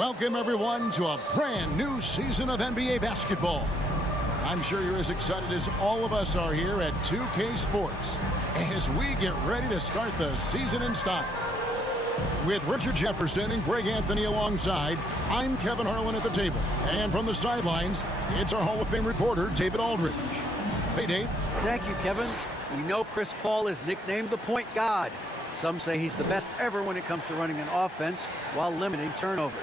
Welcome, everyone, to a brand new season of NBA basketball. I'm sure you're as excited as all of us are here at 2K Sports as we get ready to start the season in style. With Richard Jefferson and Greg Anthony alongside, I'm Kevin Harlan at the table. And from the sidelines, it's our Hall of Fame reporter, David Aldridge. Hey, Dave. Thank you, Kevin. We know Chris Paul is nicknamed the point god. Some say he's the best ever when it comes to running an offense while limiting turnovers.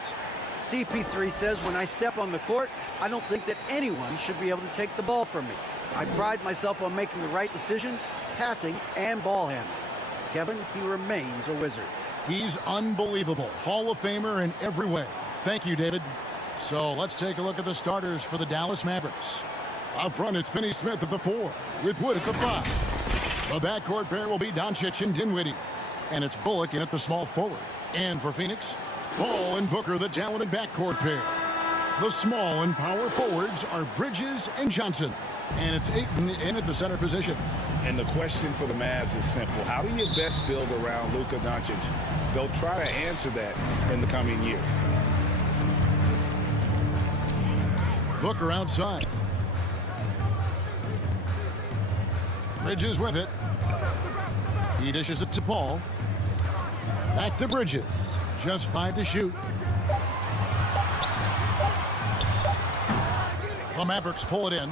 CP3 says, when I step on the court, I don't think that anyone should be able to take the ball from me. I pride myself on making the right decisions, passing and ball handling. Kevin, he remains a wizard. He's unbelievable. Hall of Famer in every way. Thank you, David. So let's take a look at the starters for the Dallas Mavericks. Up front, it's Finney-Smith at the 4, with Wood at the 5. The backcourt pair will be Doncic and Dinwiddie. And it's Bullock in at the small forward. And for Phoenix, Paul and Booker, the talented backcourt pair. The small and power forwards are Bridges and Johnson. And it's Ayton in at the center position. And the question for the Mavs is simple. How do you best build around Luka Doncic? They'll try to answer that in the coming years. Booker outside. Bridges with it. He dishes it to Paul. Back to Bridges. Just 5 to shoot. The Mavericks pull it in.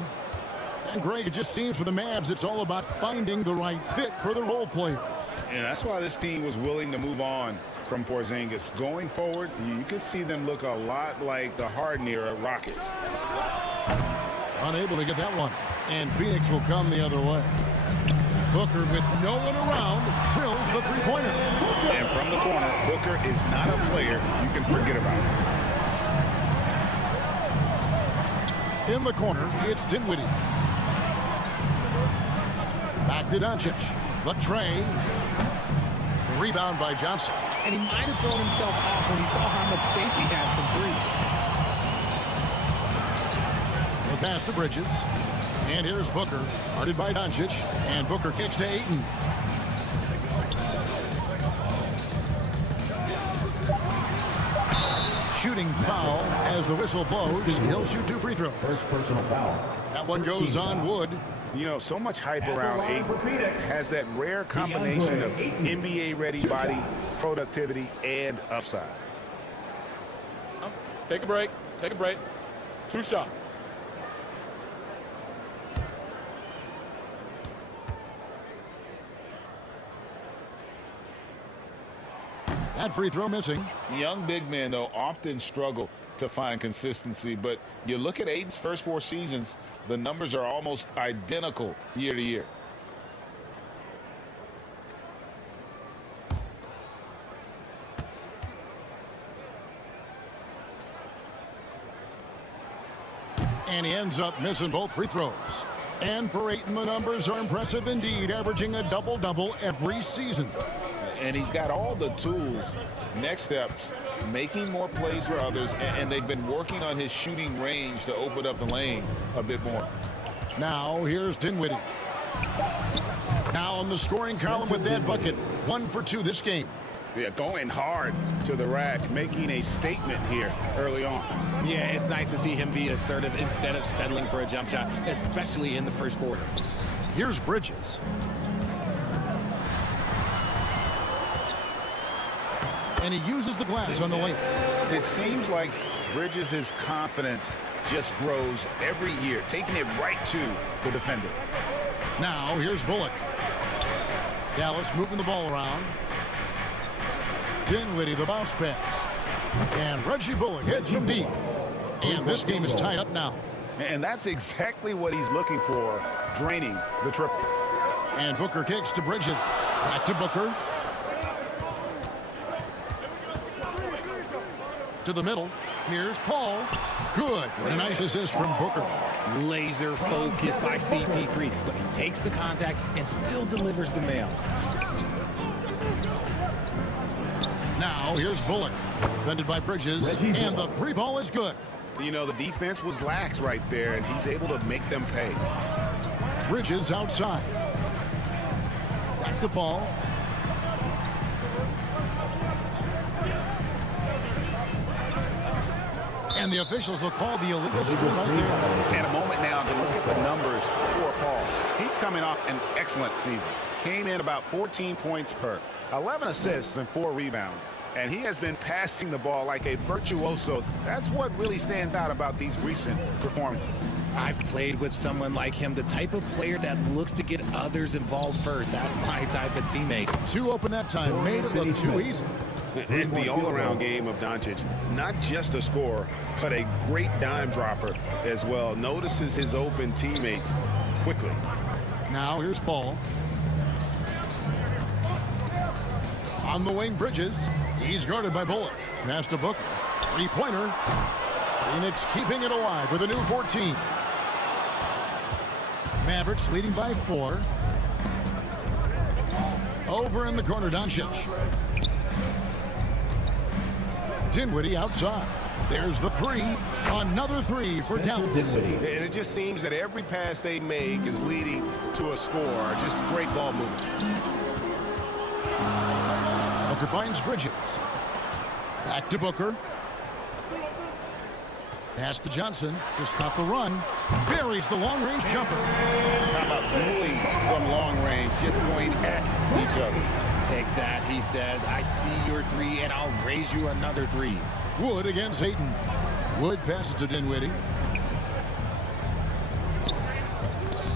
And Greg, it just seems for the Mavs, it's all about finding the right fit for the role players. And that's why this team was willing to move on from Porzingis. Going forward, you could see them look a lot like the Harden-era Rockets. Unable to get that one. And Phoenix will come the other way. Booker, with no one around, drills the three-pointer. And from the corner, Booker is not a player you can forget about. In the corner, it's Dinwiddie. Back to Doncic. The tray. Rebound by Johnson. And he might have thrown himself off when he saw how much space he had from 3. The pass to Bridges. And here's Booker, guarded by Doncic, and Booker kicks to Ayton. Shooting foul as the whistle blows. He'll shoot 2 free throws. First personal foul. That one goes on Wood. You know, so much hype around Ayton. Has that rare combination of NBA-ready body, productivity, and upside. Take a break. Take a break. 2 shots. That free throw missing. Young big men, though, often struggle to find consistency. But you look at Ayton's first 4 seasons, the numbers are almost identical year to year. And he ends up missing both free throws. And for Ayton, the numbers are impressive indeed, averaging a double-double every season. And he's got all the tools. Next steps, making more plays for others, and they've been working on his shooting range to open up the lane a bit more. Now here's Dinwiddie. Now on the scoring column with that bucket. 1 for 2 this game. Yeah, going hard to the rack, making a statement here early on. Yeah, it's nice to see him be assertive instead of settling for a jump shot, especially in the first quarter. Here's Bridges. And he uses the glass on the lane. It seems like Bridges' confidence just grows every year, taking it right to the defender. Now, here's Bullock. Dallas moving the ball around. Dinwiddie, the bounce pass. And Reggie Bullock hits from deep. And this game is tied up now. And that's exactly what he's looking for, draining the triple. And Booker kicks to Bridges. Back to Booker. To the middle. Here's Paul. Good. A nice assist from Booker. Laser focused by CP3. But he takes the contact and still delivers the mail. Now here's Bullock. Defended by Bridges. And the 3 ball is good. You know, the defense was lax right there, and he's able to make them pay. Bridges outside. Back to Paul. And the officials will call the illegal screen right there. And a moment now to look at the numbers for Paul. He's coming off an excellent season. Came in about 14 points per, 11 assists and 4 rebounds. And he has been passing the ball like a virtuoso. That's what really stands out about these recent performances. I've played with someone like him, the type of player that looks to get others involved first. That's my type of teammate. Too open that time. Made it look too easy. And the all-around game of Doncic, not just a scorer, but a great dime dropper as well. Notices his open teammates quickly. Now here's Paul. On the wing, Bridges. He's guarded by Bullock. Pass to Booker. Three-pointer. Phoenix keeping it alive with a new 14. Mavericks leading by 4. Over in the corner, Doncic. Dinwiddie outside. There's the 3. Another 3 for Dallas. And it just seems that every pass they make is leading to a score. Just great ball movement. Booker finds Bridges. Back to Booker. Pass to Johnson to stop the run. Buries the long-range jumper. How about dueling from long range, just going at each other? Take that, he says. I see your 3, and I'll raise you another 3. Wood against Ayton. Wood passes to Dinwiddie.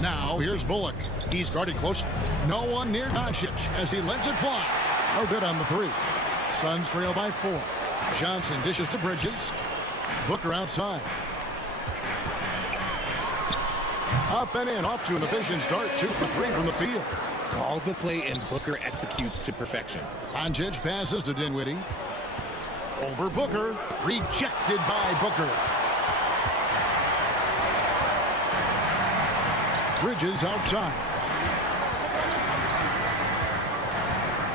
Now here's Bullock. He's guarded close. No one near Doncic as he lets it fly. No good on the 3. Suns trail by 4. Johnson dishes to Bridges. Booker outside. Up and in, off to an efficient start. 2 for 3 from the field. Calls the play, and Booker executes to perfection. Doncic passes to Dinwiddie. Over Booker. Rejected by Booker. Bridges outside.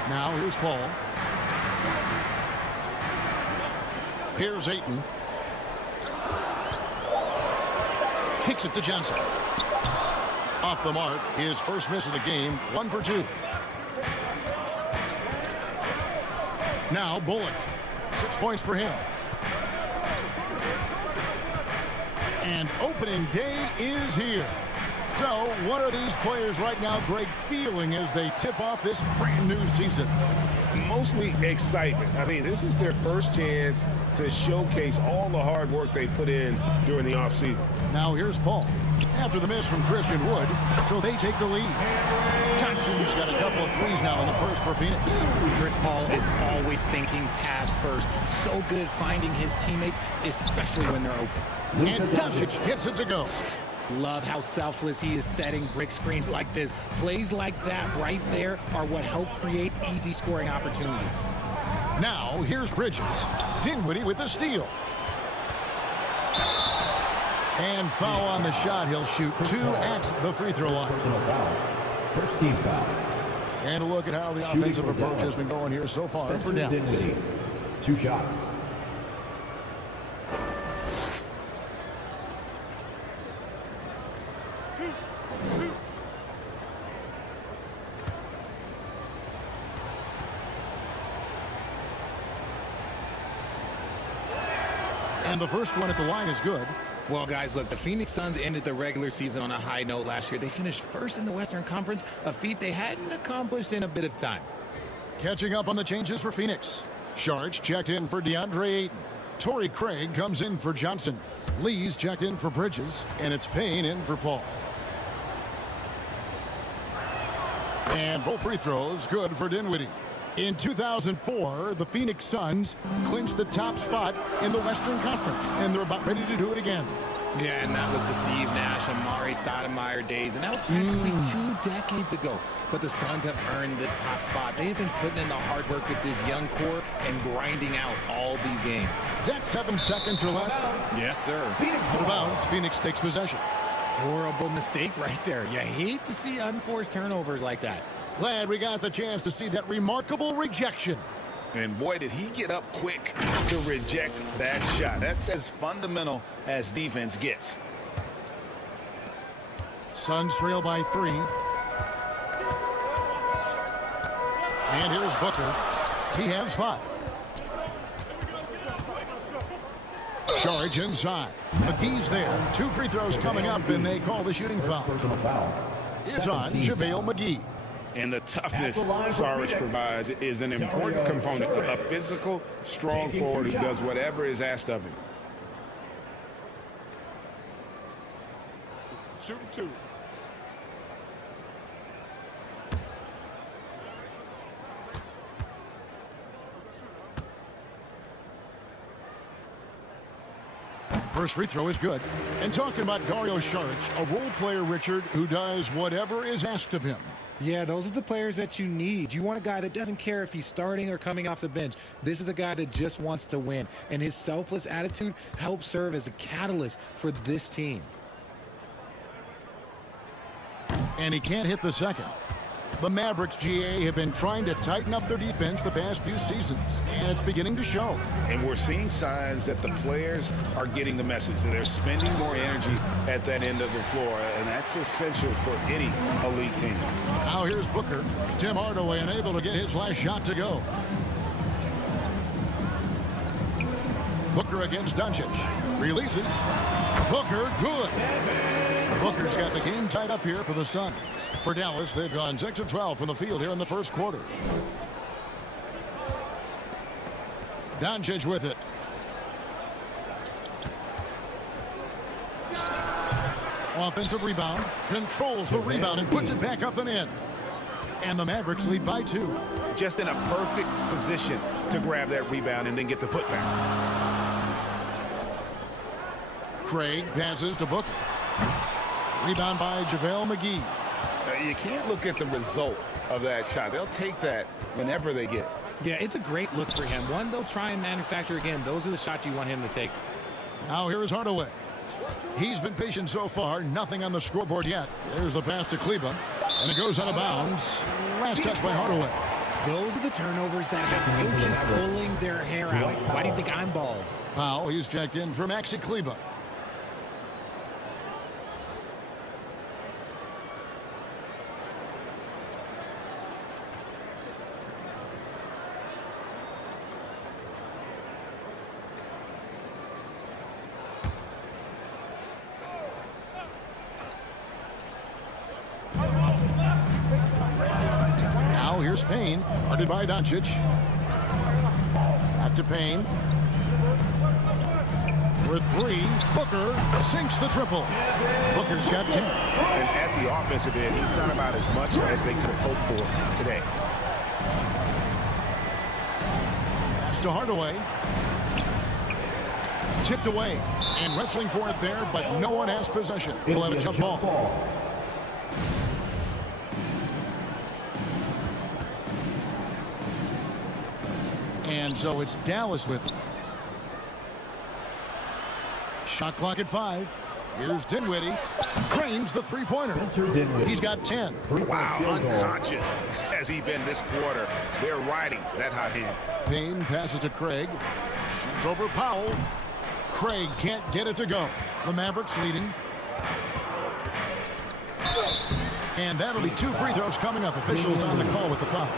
Now here's Paul. Here's Ayton. Kicks it to Johnson. Off the mark, his first miss of the game, 1 for 2. Now Bullock, 6 points for him. And opening day is here. So what are these players right now, Greg, feeling as they tip off this brand new season? Mostly excitement. I mean, this is their first chance to showcase all the hard work they put in during the offseason. Now here's Paul. After the miss from Christian Wood, so they take the lead. Johnson's got a couple of 3s now in the first for Phoenix. Chris Paul is always thinking pass first. He's so good at finding his teammates, especially when they're open. And Doncic gets it to go. Love how selfless he is setting brick screens like this. Plays like that right there are what help create easy scoring opportunities. Now here's Bridges. Dinwiddie with the steal. And foul on the shot. He'll shoot 2 at the free throw line. First team foul. And a look at how the offensive approach has been going here so far for Dallas. 2 shots. And the first one at the line is good. Well, guys, look, the Phoenix Suns ended the regular season on a high note last year. They finished first in the Western Conference, a feat they hadn't accomplished in a bit of time. Catching up on the changes for Phoenix. Sharch checked in for DeAndre Ayton. Torrey Craig comes in for Johnson. Lee's checked in for Bridges. And it's Payne in for Paul. And both free throws good for Dinwiddie. In 2004, the Phoenix Suns clinched the top spot in the Western Conference, and they're about ready to do it again. Yeah, and that was the Steve Nash, Amari Stoudemire days, and that was practically 2 decades ago. But the Suns have earned this top spot. They have been putting in the hard work with this young core and grinding out all these games. Is that 7 seconds or less? Yes, sir. Out of bounds, Phoenix takes possession. Horrible mistake right there. You hate to see unforced turnovers like that. Glad we got the chance to see that remarkable rejection. And boy, did he get up quick to reject that shot. That's as fundamental as defense gets. Suns trail by 3. And here's Booker. He has 5. Charge inside. McGee's there. 2 free throws coming up, and they call the shooting foul. Personal foul. It's on JaVale McGee. And the toughness Sarge provides is an important component. A physical, strong forward who does whatever is asked of him. Shooting 2. First free throw is good. And talking about Dario Saric, a role player, Richard, who does whatever is asked of him. Yeah, those are the players that you need. You want a guy that doesn't care if he's starting or coming off the bench. This is a guy that just wants to win, and his selfless attitude helps serve as a catalyst for this team. And he can't hit the second. The Mavericks, GA, have been trying to tighten up their defense the past few seasons, and it's beginning to show. And we're seeing signs that the players are getting the message. They're spending more energy at that end of the floor, and that's essential for any elite team. Now here's Booker. Tim Hardaway unable to get his last shot to go. Booker against Doncic. Releases. Booker, good. Booker's got the game tied up here for the Suns. For Dallas, they've gone 6 of 12 from the field here in the first quarter. Doncic with it. Offensive rebound. Controls the rebound and puts it back up and in. And the Mavericks lead by 2. Just in a perfect position to grab that rebound and then get the putback. Craig passes to Booker. Rebound by JaVale McGee. You can't look at the result of that shot. They'll take that whenever they get it. Yeah, it's a great look for him. One they'll try and manufacture again. Those are the shots you want him to take. Now here's Hardaway. He's been patient so far. Nothing on the scoreboard yet. There's the pass to Kleba. And it goes out of bounds. Last touch by Hardaway. Those are the turnovers that have coaches pulling their hair out. Why do you think I'm bald? Powell, he's checked in for Maxi Kleba. Now here's Payne, guarded by Doncic. Back to Payne. For 3, Booker sinks the triple. Booker's got 10. And at the offensive end, he's done about as much as they could have hoped for today. Pass to Hardaway. Tipped away. And wrestling for it there, but no one has possession. We'll have a jump ball. And so it's Dallas with it. Shot clock at 5. Here's Dinwiddie. Cranes the three-pointer. He's got 10. Wow, unconscious has he been this quarter. They're riding that hot hand. Payne passes to Craig. Shoots over Powell. Craig can't get it to go. The Mavericks leading. And that'll be 2 free throws coming up. Officials on the call with the foul.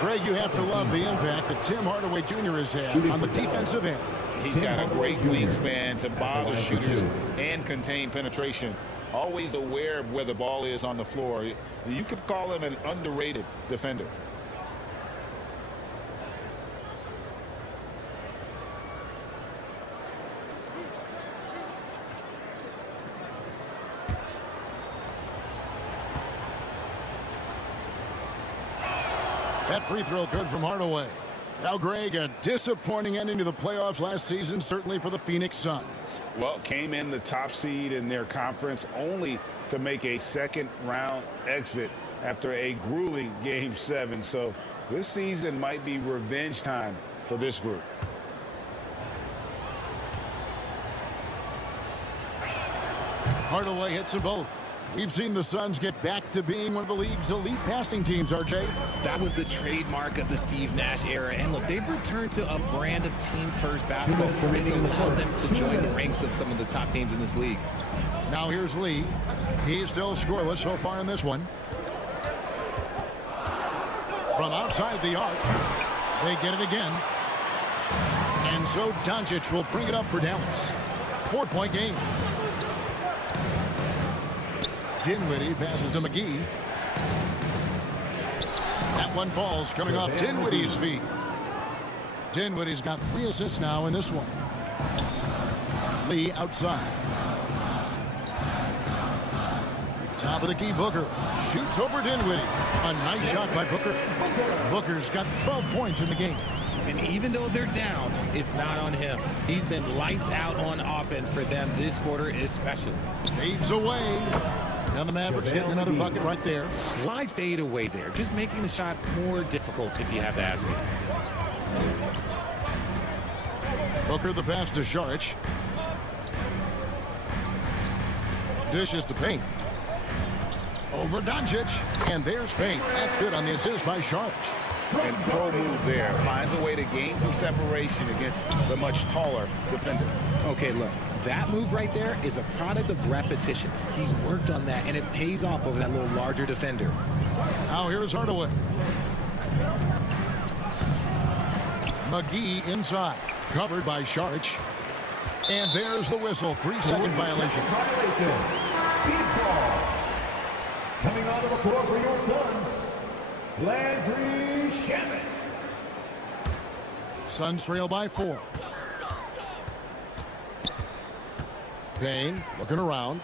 Greg, you have to love the impact that Tim Hardaway Jr. has had on the defensive end. He's got a great wingspan to bother shooters and contain penetration. Always aware of where the ball is on the floor. You could call him an underrated defender. That free throw good from Hardaway. Now, Greg, a disappointing ending to the playoffs last season, certainly for the Phoenix Suns. Well, came in the top seed in their conference only to make a second-round exit after a grueling Game 7. So this season might be revenge time for this group. Hardaway hits them both. We've seen the Suns get back to being one of the league's elite passing teams, RJ. That was the trademark of the Steve Nash era. And look, they've returned to a brand of team-first basketball. It's allowed them to join the ranks of some of the top teams in this league. Now here's Lee. He's still scoreless so far in this one. From outside the arc, they get it again. And And so Doncic will bring it up for Dallas. 4-point game. Dinwiddie passes to McGee. That one falls coming off Dinwiddie's feet. Dinwiddie's got 3 assists now in this one. Lee outside. Top of the key, Booker. Shoots over Dinwiddie. A nice shot by Booker. Booker's got 12 points in the game. And even though they're down, it's not on him. He's been lights out on offense for them this quarter especially. Fades away. Now the Mavericks getting another bucket right there. Why fade away there? Just making the shot more difficult, if you have to ask me. Booker the pass to Šarić. Dishes to Payne. Over Doncic. And there's Payne. That's good on the assist by Šarić. And pro move there. Finds a way to gain some separation against the much taller defender. Okay, look. That move right there is a product of repetition. He's worked on that, and it pays off over that little larger defender. Now here's Hardaway. McGee inside. Covered by Šarić. And there's the whistle. 3-second violation. Coming onto the floor for your Suns, Landry Shamet. Suns trail by 4. Payne looking around.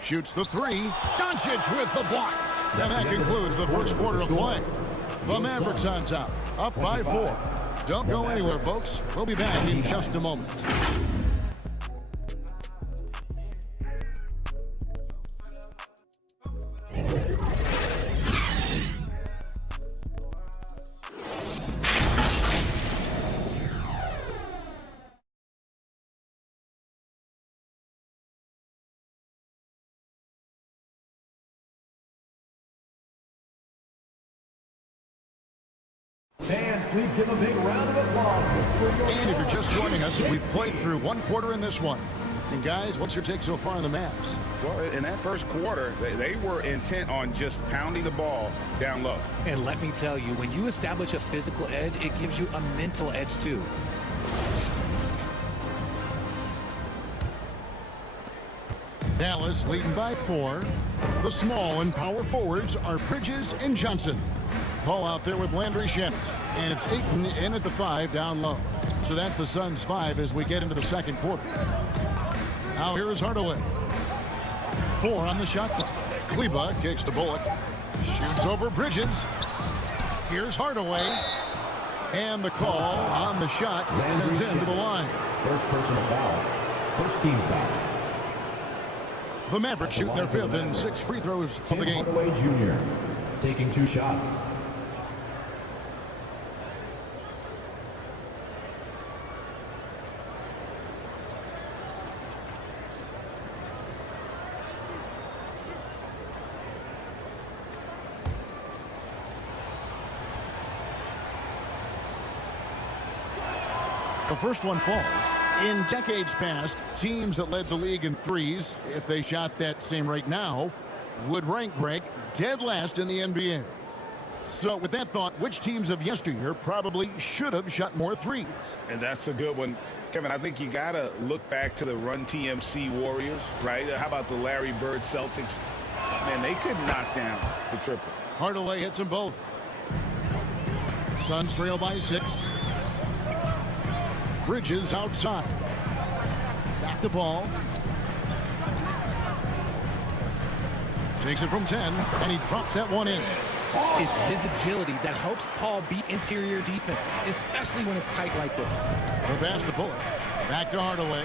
Shoots the 3. Doncic with the block. And that concludes the first quarter of play. The Mavericks on top, up by 4. Don't go anywhere, folks. We'll be back in just a moment. Fans, please give a big round of applause for your... And if you're just joining us, we've played through 1 quarter in this one. And guys, what's your take so far on the Mavs? Well, in that first quarter, they were intent on just pounding the ball down low. And let me tell you, when you establish a physical edge, it gives you a mental edge too. Dallas leading by 4. The small and power forwards are Bridges and Johnson. Paul out there with Landry Shamet. And it's Ayton in at the 5 down low. So that's the Suns' 5 as we get into the second quarter. Now here is Hardaway. 4 on the shot clock. Kleba kicks to Bullock. Shoots over Bridges. Here's Hardaway. And the call on the shot sends him to the line. First personal foul. First team foul. The Mavericks shoot their 5th and 6 free throws of the game. Hardaway Jr. taking 2 shots. The first one falls. In decades past, teams that led the league in threes, if they shot that same rate now, would rank, Greg, dead last in the NBA. So with that thought, which teams of yesteryear probably should have shot more threes? And that's a good one. Kevin, I think you got to look back to the Run TMC Warriors, right? How about the Larry Bird Celtics? Man, they could knock down the triple. Hardaway hits them both. Suns trail by 6. Bridges outside. Back the ball. Takes it from 10, and he drops that one in. It's his agility that helps Paul beat interior defense, especially when it's tight like this. The pass to Bullock. Back to Hardaway.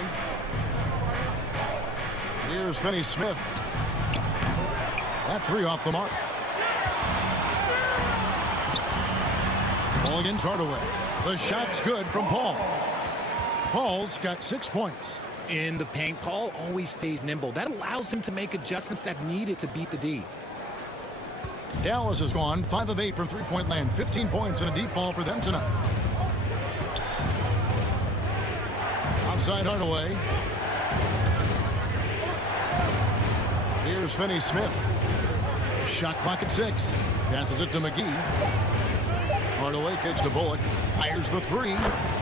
Here's Finney-Smith. That 3 off the mark. Ball against Hardaway. The shot's good from Paul. Paul's got 6 points. In the paint, Paul always stays nimble. That allows him to make adjustments that needed to beat the D. Dallas has gone 5 of 8 from three-point land. 15 points and a deep ball for them tonight. Outside Hardaway. Here's Finney-Smith. Shot clock at 6. Passes it to McGee. Hardaway kicks to Bullock. Fires the 3.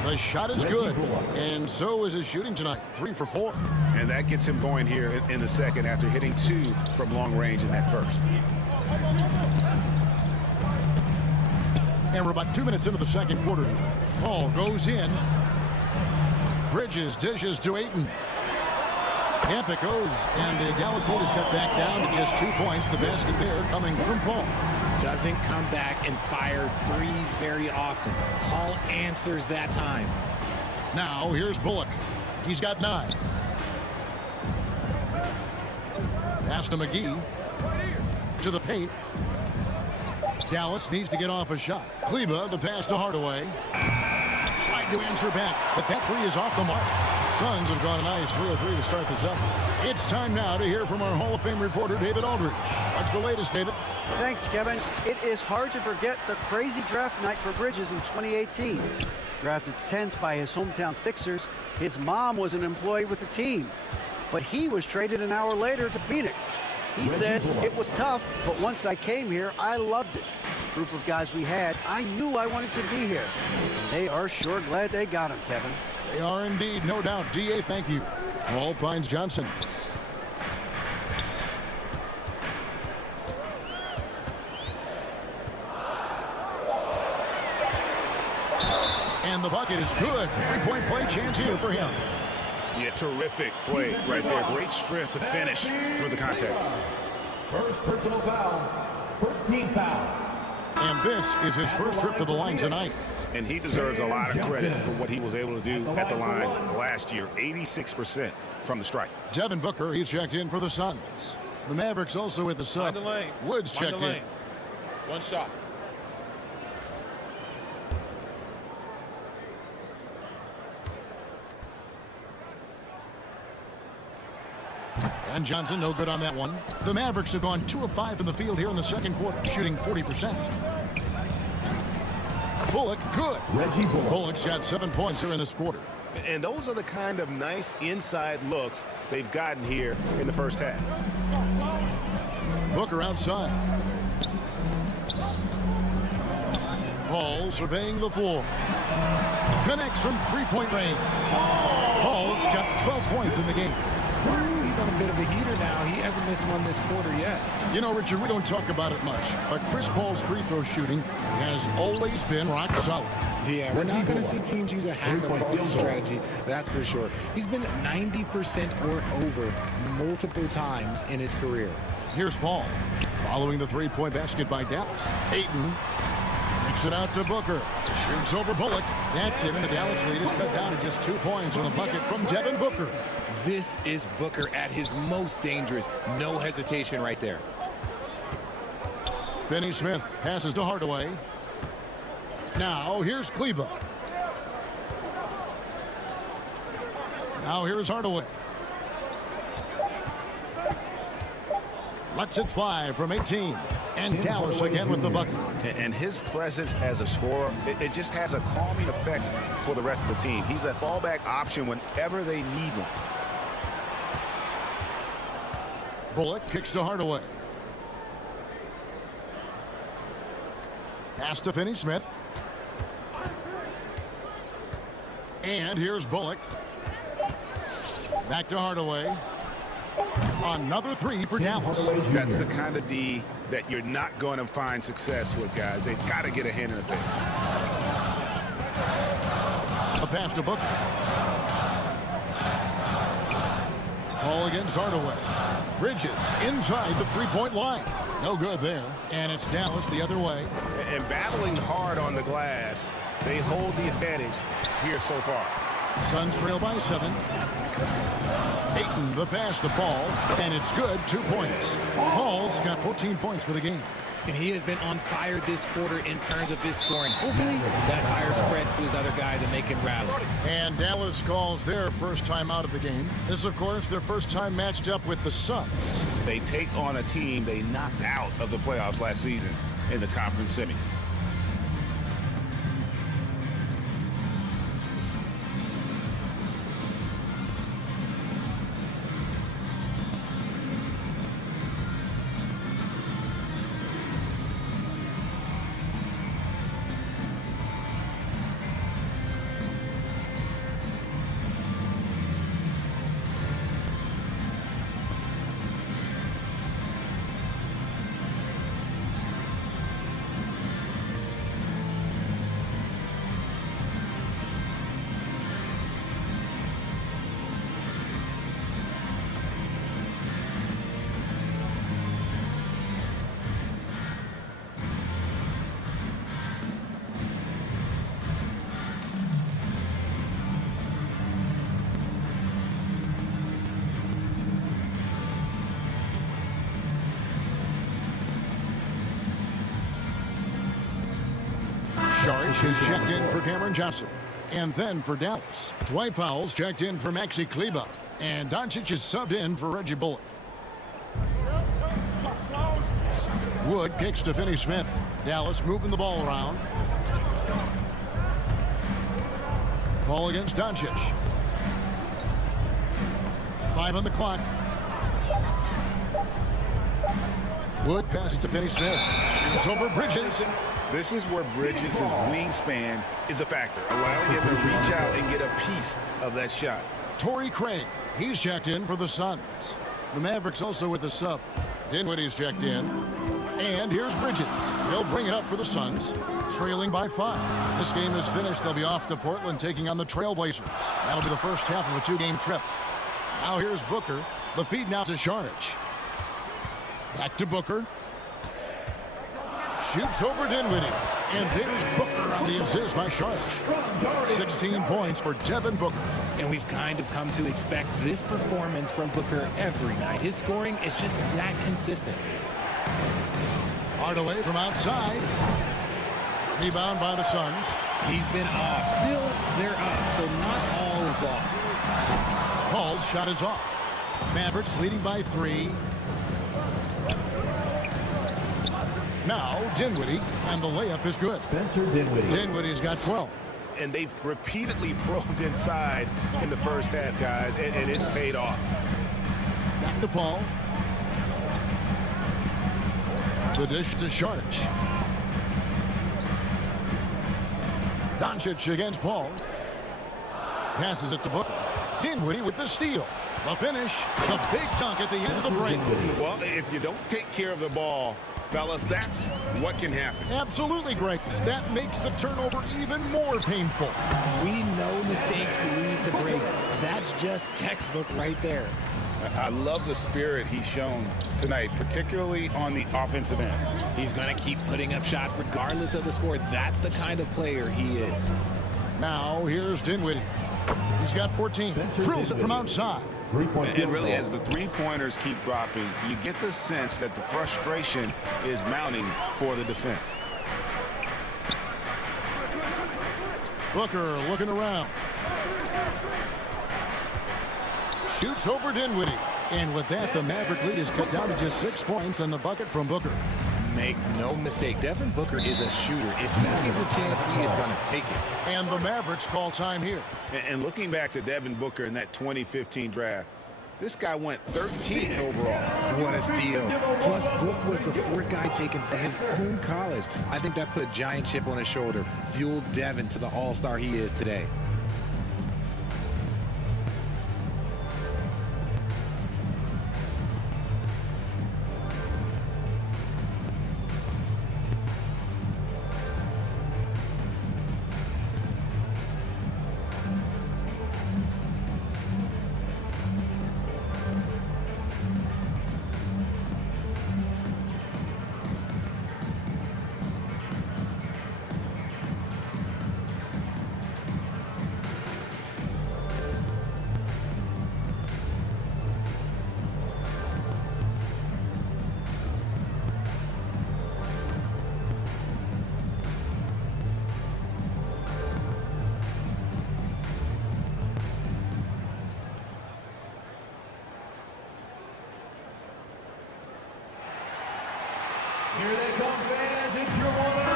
The shot is good. And so is his shooting tonight. 3 for 4. And that gets him going here in the second after hitting 2 from long range in that first. And we're about 2 minutes into the second quarter. Ball goes in. Bridges dishes to Ayton. Camp it goes, and the Dallas lead is cut back down to just 2 points. The basket there coming from Paul. Doesn't come back and fire threes very often. Paul answers that time. Now here's Bullock. He's got 9. Pass to McGee. To the paint. Dallas needs to get off a shot. Kleba, the pass to Hardaway. Tried to answer back, but that 3 is off the mark. Suns have got a nice 3 of 3 to start this up. It's time now to hear from our Hall of Fame reporter, David Aldridge. What's the latest, David? Thanks, Kevin. It is hard to forget the crazy draft night for Bridges in 2018. Drafted 10th by his hometown Sixers, his mom was an employee with the team. But he was traded an hour later to Phoenix. He says, it was tough, but once I came here, I loved it. Group of guys we had, I knew I wanted to be here. And they are sure glad they got him, Kevin. They are indeed, no doubt. D.A., thank you. Hall finds Johnson. And the bucket is good. 3-point play chance here for him. Yeah, terrific play right there. Great strength to finish through the contact. First personal foul. First team foul. And this is his first trip to the line tonight. And he deserves a lot of credit for what he was able to do at the line last year. 86% from the stripe. Devin Booker, he's checked in for the Suns. The Mavericks also with the sub. Woods checked in. One shot. And Johnson, no good on that one. The Mavericks have gone 2 of 5 in the field here in the second quarter, shooting 40%. Bullock, good. Bullock's got 7 points here in this quarter. And those are the kind of nice inside looks they've gotten here in the first half. Booker outside. Paul surveying the floor. Connects from 3-point range. Paul's got 12 points in the game. He's on a bit of a heater now. He hasn't missed one this quarter yet. You know, Richard, we don't talk about it much, but Chris Paul's free throw shooting has always been rock solid. Yeah, we're not going to see teams use a hack-up strategy, that's for sure. He's been 90% or over multiple times in his career. Here's Paul, following the 3-point basket by Dallas. Ayton kicks it out to Booker. Shoots over Bullock. That's it, and the Dallas lead is cut down to just 2 points on the bucket from Devin Booker. This is Booker at his most dangerous. No hesitation right there. Finney-Smith passes to Hardaway. Now here's Kleba. Now here's Hardaway. Lets it fly from 18. And Dallas again with the bucket. And his presence as a scorer, it just has a calming effect for the rest of the team. He's a fallback option whenever they need one. Bullock kicks to Hardaway. Pass to Finney-Smith. And here's Bullock. Back to Hardaway. Another 3 for Dallas. That's the kind of D that you're not going to find success with, guys. They've got to get a hand in the face. A pass to Booker. Ball against Hardaway. Bridges inside the 3-point line. No good there. And it's Dallas the other way. And battling hard on the glass, they hold the advantage here so far. Suns trail by 7. Ayton, the pass to Paul, and it's good, 2 points. Paul's got 14 points for the game. And he has been on fire this quarter in terms of his scoring. Hopefully that fire spreads to his other guys and they can rally. And Dallas calls their first time out of the game. This, of course, their first time matched up with the Suns. They take on a team they knocked out of the playoffs last season in the conference semis. Sharch is checked in for Cameron Johnson. And then for Dallas, Dwight Powell's checked in for Maxi Kleba. And Doncic is subbed in for Reggie Bullock. Wood kicks to Finney-Smith. Dallas moving the ball around. Ball against Doncic. 5 on the clock. Wood passes to Finney-Smith. Shoots over Bridges. This is where Bridges' wingspan is a factor, allowing him to reach out and get a piece of that shot. Torrey Craig, he's checked in for the Suns. The Mavericks also with the sub. Dinwiddie's checked in. And here's Bridges. He'll bring it up for the Suns, trailing by 5. This game is finished. They'll be off to Portland taking on the Trailblazers. That'll be the first half of a 2-game trip. Now here's Booker. The feed now to Sharch. Back to Booker. Shoots over Dinwiddie. And there's Booker on the assist by Sharch. 16 points for Devin Booker. And we've kind of come to expect this performance from Booker every night. His scoring is just that consistent. Hardaway from outside. Rebound by the Suns. He's been off. Still, they're up, so not all is lost. Paul's shot is off. Mavericks leading by 3. Now Dinwiddie, and the layup is good. Spencer Dinwiddie. Dinwiddie's got 12. And they've repeatedly probed inside in the first half, guys, and it's paid off. Back to Paul. The dish to Sharch. Doncic against Paul. Passes it to Booker. Dinwiddie with the steal. The finish. The big dunk at the end of the break. Well, if you don't take care of the ball, fellas, that's what can happen. Absolutely, Greg. That makes the turnover even more painful. We know mistakes lead to breaks. That's just textbook right there. I love the spirit he's shown tonight, particularly on the offensive end. He's going to keep putting up shots regardless of the score. That's the kind of player he is. Now here's Dinwiddie. He's got 14. Drills it from outside. And really, as the three-pointers keep dropping, you get the sense that the frustration is mounting for the defense. Booker looking around. Shoots over Dinwiddie. And with that, the Maverick lead is cut down to just 6 points on the bucket from Booker. Make no mistake, Devin Booker is a shooter. If he sees a chance, he is going to take it. And the Mavericks call time here. And looking back to Devin Booker in that 2015 draft, this guy went 13th overall. What a steal. Plus, Book was the 4th guy taken from his own college. I think that put a giant chip on his shoulder, fueled Devin to the all-star he is today.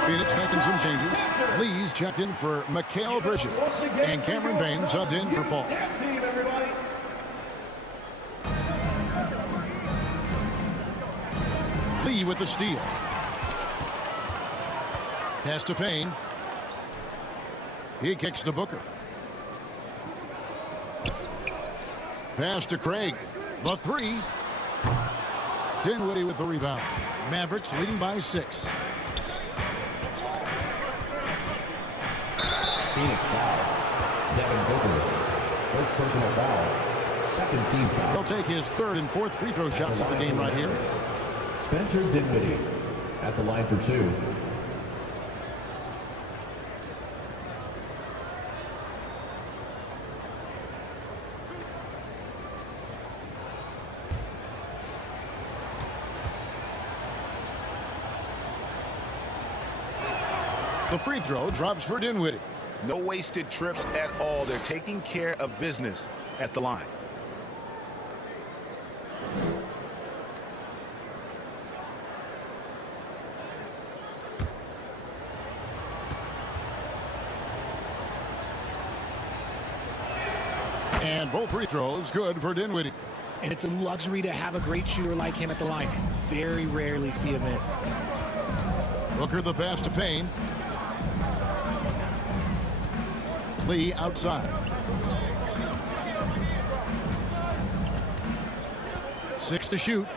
Phoenix making some changes. Lee's checked in for Mikal Bridges. And Cameron Bain subbed in for Paul. Lee with the steal. Pass to Payne. He kicks to Booker. Pass to Craig. The 3. Dinwiddie with the rebound. Mavericks leading by 6. Phoenix foul. Devin Booker. First personal foul. Second team foul. He'll take his 3rd and 4th free throw shots of the game right here. Spencer Dinwiddie at the line for 2. The free throw drops for Dinwiddie. No wasted trips at all. They're taking care of business at the line. And both free throws good for Dinwiddie. And it's a luxury to have a great shooter like him at the line. Very rarely see a miss. Booker the pass to Payne. Lee outside. 6 to shoot.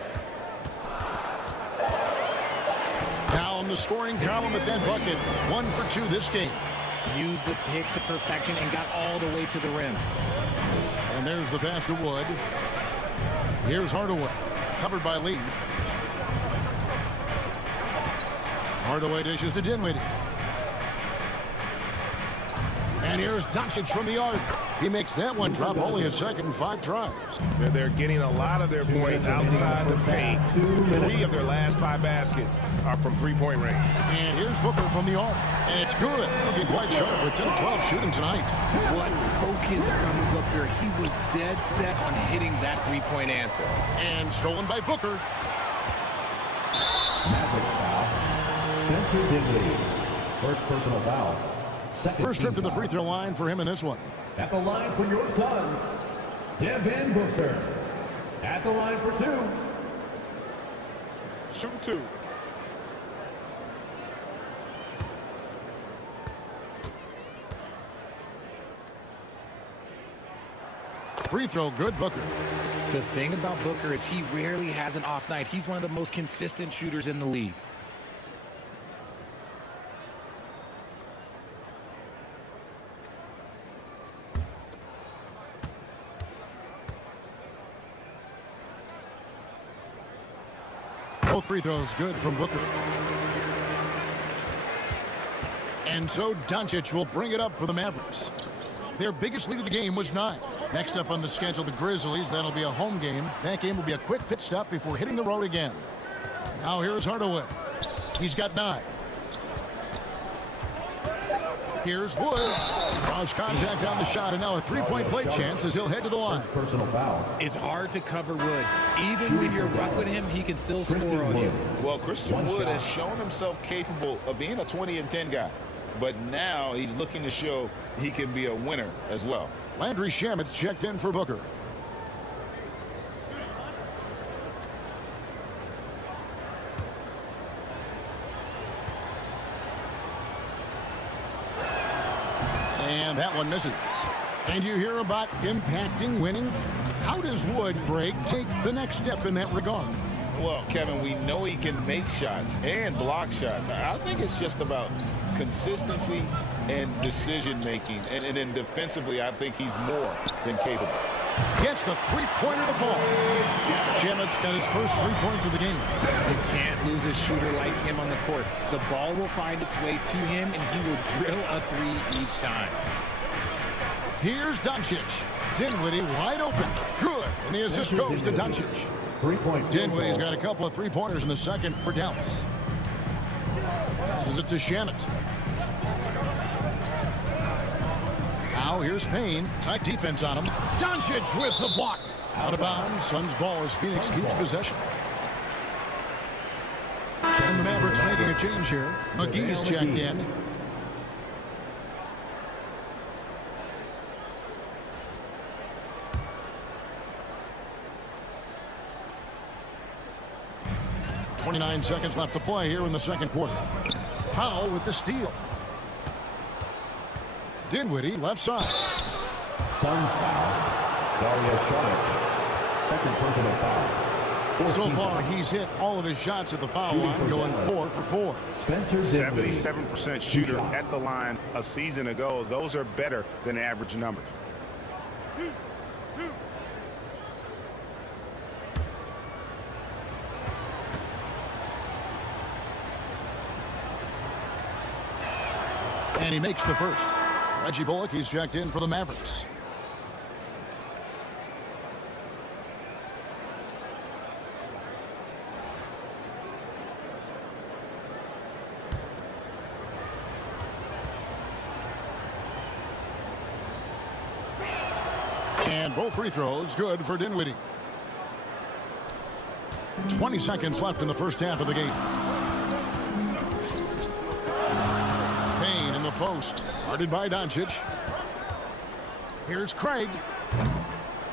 Now in the scoring column at that bucket. 1 for 2 this game. Used the pick to perfection and got all the way to the rim. And there's the pass to Wood. Here's Hardaway. Covered by Lee. Hardaway dishes to Dinwiddie. And here's Doncic from the arc. He makes that one drop only a second in 5 tries. They're getting a lot of their points outside the paint. 3 of their last 5 baskets are from three-point range. And here's Booker from the arc. And it's good. Looking quite sharp with 10 of 12 shooting tonight. What focus from Booker. He was dead set on hitting that three-point answer. And stolen by Booker. Mavericks foul. Spencer Dinwiddie. First personal foul. Second First trip to the foul. free throw line for him in this one. At the line for your Suns, Devin Booker. At the line for 2. Shooting 2. Free throw good, Booker. The thing about Booker is he rarely has an off night. He's one of the most consistent shooters in the league. Both free throws good from Booker. And so Doncic will bring it up for the Mavericks. Their biggest lead of the game was 9. Next up on the schedule, the Grizzlies. That'll be a home game. That game will be a quick pit stop before hitting the road again. Now here's Hardaway. He's got 9. Here's Wood. Draws contact on the shot, and now a three-point play chance as he'll head to the line. Personal foul. It's hard to cover Wood. Even when you're rough with him, he can still score on you. Well, Christian Wood has shown himself capable of being a 20-10 guy. But now he's looking to show he can be a winner as well. Landry Shamet's checked in for Booker. And that one misses. And you hear about impacting winning? How does Wood take the next step in that regard? Well, Kevin, we know he can make shots and block shots. I think it's just about consistency and decision-making. And then defensively, I think he's more than capable. Gets the three-pointer to fall. Shamet's got his first 3 points of the game. You can't lose a shooter like him on the court. The ball will find its way to him, and he will drill a 3 each time. Here's Doncic. Dinwiddie wide open. Good. And the assist goes to Doncic. 3-point. Dinwiddie's got a couple of three-pointers in the second for Dallas. Passes it to Shamet. Now here's Payne. Tight defense on him. Doncic with the block. Out of bounds. Suns ball as Phoenix keeps possession. And the Mavericks making a change here. McGee's checked in. .29 seconds left to play here in the second quarter. Powell with the steal. Dinwiddie left side. Suns foul. Dario Saric. Second personal foul. So far, he's hit all of his shots at the foul line, going 4 for 4. Spencer Dinwiddie. 77% shooter at the line a season ago. Those are better than average numbers. And he makes the first. Reggie Bullock, he's checked in for the Mavericks. And both free throws good for Dinwiddie. 20 seconds left in the first half of the game. Payne in the post. Guarded by Doncic. Here's Craig.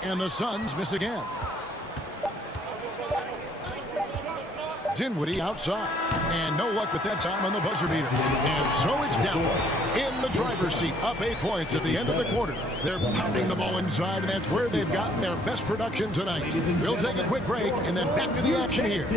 And the Suns miss again. Dinwiddie outside. And no luck with that time on the buzzer beater. And so it's Dallas in the driver's seat, up 8 points at the end of the quarter. They're pounding the ball inside, and that's where they've gotten their best production tonight. We'll take a quick break and then back to the action here.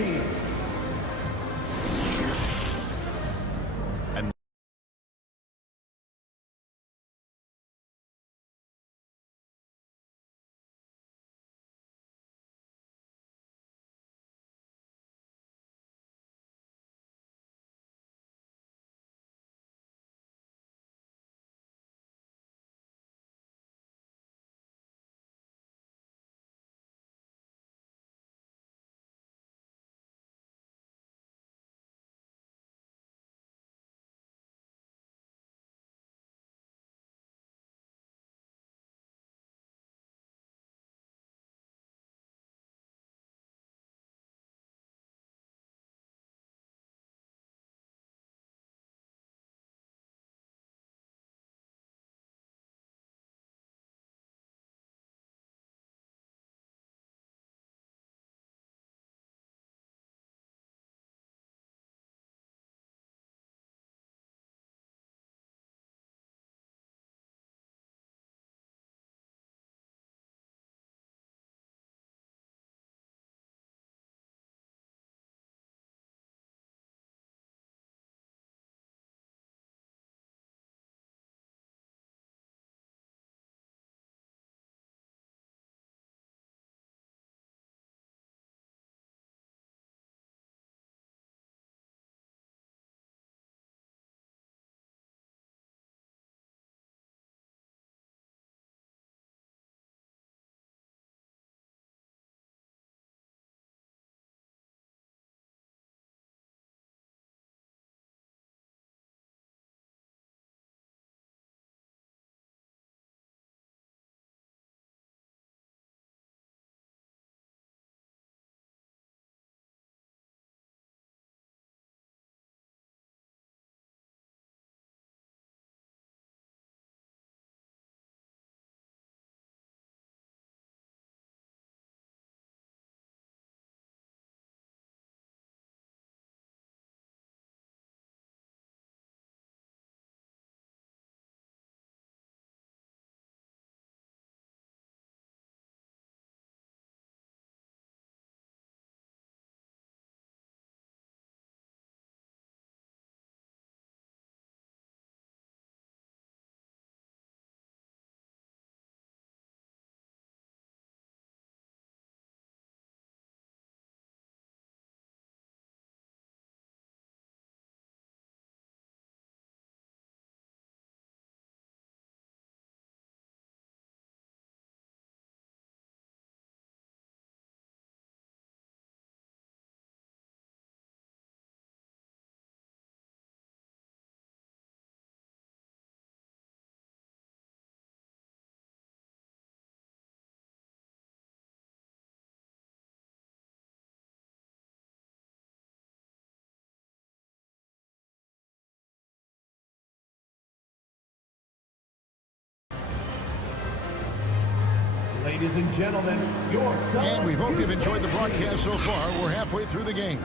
Ladies and gentlemen, your And we hope you've enjoyed the broadcast so far. We're halfway through the game.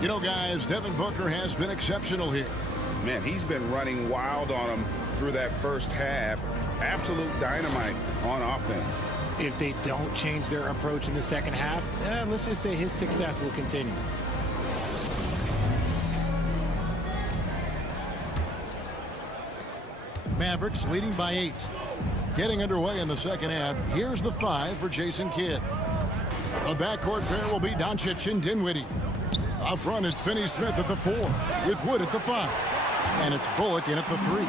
You know, guys, Devin Booker has been exceptional here. Man, he's been running wild on them through that first half. Absolute dynamite on offense. If they don't change their approach in the second half, let's just say his success will continue. Mavericks leading by 8. Getting underway in the second half. Here's the 5 for Jason Kidd. The backcourt pair will be Doncic and Dinwiddie. Up front, it's Finney-Smith at the 4, with Wood at the 5. And it's Bullock in at the 3.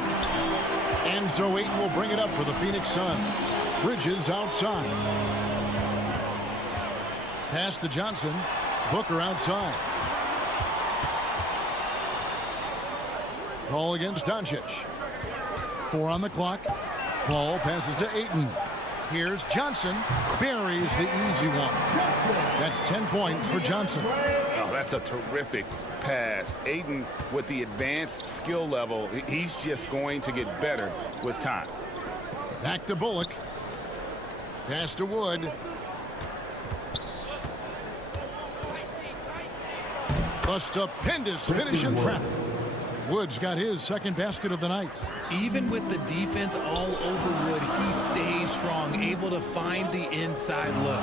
And so Ayton will bring it up for the Phoenix Suns. Bridges outside. Pass to Johnson. Booker outside. Call against Doncic. 4 on the clock. Paul passes to Ayton. Here's Johnson. Buries the easy one. That's 10 points for Johnson. Oh, that's a terrific pass. Aiden, with the advanced skill level, he's just going to get better with time. Back to Bullock. Pass to Wood. A stupendous finish in traffic. Wood's got his second basket of the night. Even with the defense all over Wood, he stays strong, able to find the inside look.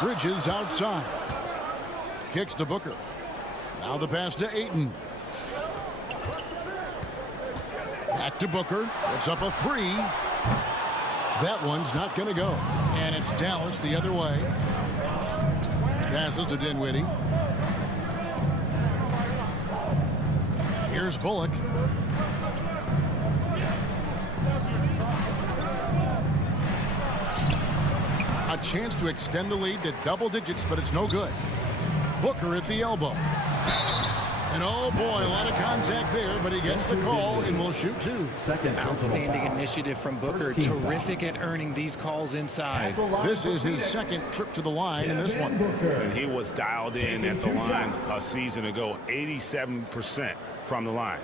Bridges outside. Kicks to Booker. Now the pass to Ayton. Back to Booker. It's up a three. That one's not going to go. And it's Dallas the other way. Passes to Dinwiddie. Here's Bullock. A chance to extend the lead to double digits, but it's no good. Booker at the elbow. And oh boy, a lot of contact there, but he gets the call and will shoot two. Outstanding initiative from Booker. Terrific at earning these calls inside. This is his second trip to the line in this one. And he was dialed in at the line a season ago, 87% from the line.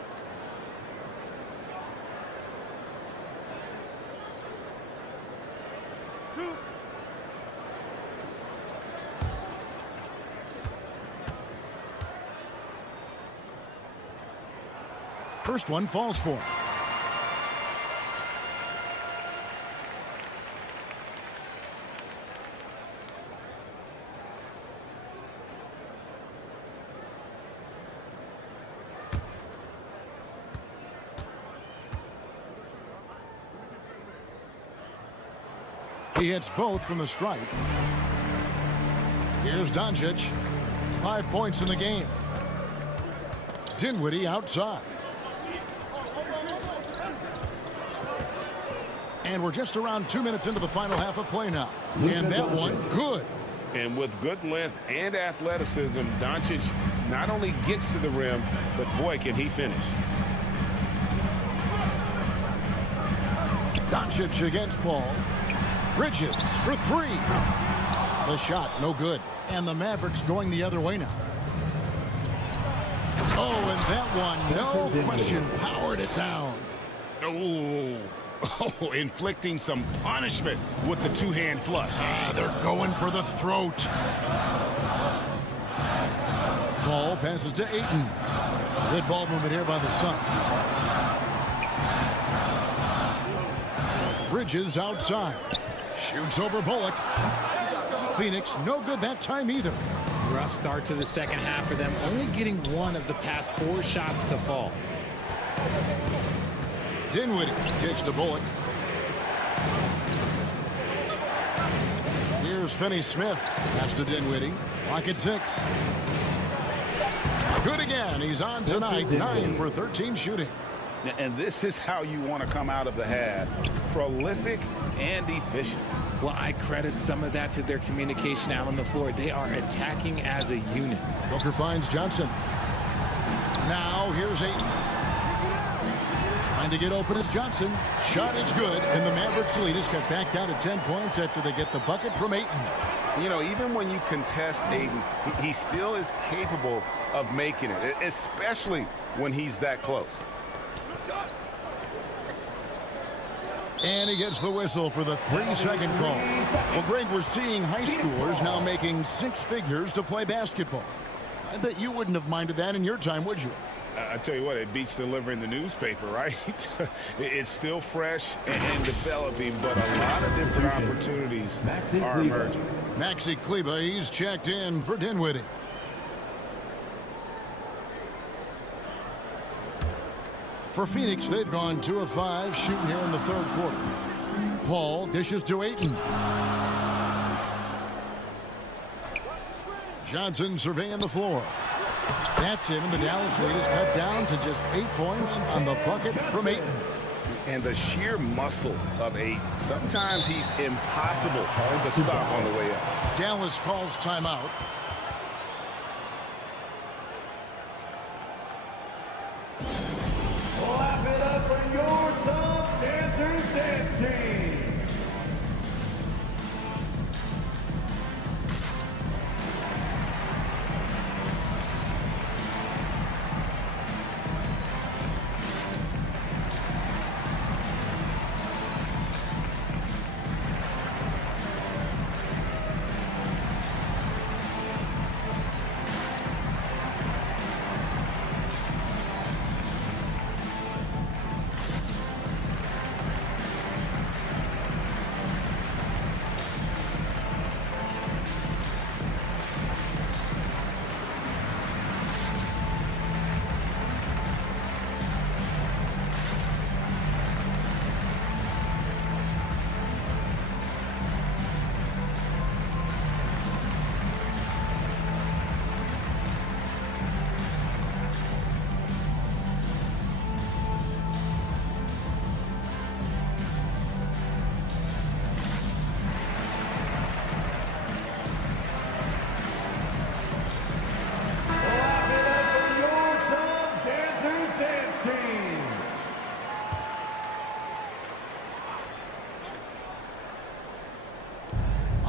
First one falls for him. He hits both from the stripe. Here's Doncic. 5 points in the game. Dinwiddie outside. And we're just around 2 minutes into the final half of play now. And that one, good. And with good length and athleticism, Doncic not only gets to the rim, but boy, can he finish. Doncic against Paul. Bridges for three. The shot, no good. And the Mavericks going the other way now. Oh, and that one, no question, powered it down. Oh, inflicting some punishment with the two-hand flush. They're going for the throat. Ball passes to Ayton. Good ball movement here by the Suns. Bridges outside. Shoots over Bullock. Phoenix no good that time either. Rough start to the second half for them, only getting one of the past 4 shots to fall. Dinwiddie kicks to Bullock. Here's Finney-Smith. Pass to Dinwiddie. Clock at 6. Good again. He's on tonight. 9 for 13 shooting. And this is how you want to come out of the half. Prolific and efficient. Well, I credit some of that to their communication out on the floor. They are attacking as a unit. Booker finds Johnson. Now here's Ayton. Trying to get open is Johnson. Shot is good, and the Mavericks lead is cut back down to 10 points after they get the bucket from Ayton. You know, even when you contest Ayton, he still is capable of making it, especially when he's that close. And he gets the whistle for the 3-second call. Well, Greg, we're seeing high schoolers now making 6 figures to play basketball. I bet you wouldn't have minded that in your time, would you? I tell you what, it beats delivering the newspaper, right? It's still fresh and developing, but a lot of different opportunities are emerging. Maxi Kleber, he's checked in for Dinwiddie. For Phoenix, they've gone 2 of 5 shooting here in the third quarter. Paul dishes to Ayton. Johnson surveying the floor. That's it, and the Dallas lead is cut down to just 8 points on the bucket from Ayton. And the sheer muscle of Ayton. Sometimes he's impossible to stop on the way up. Dallas calls timeout. Clap it up for your Suns,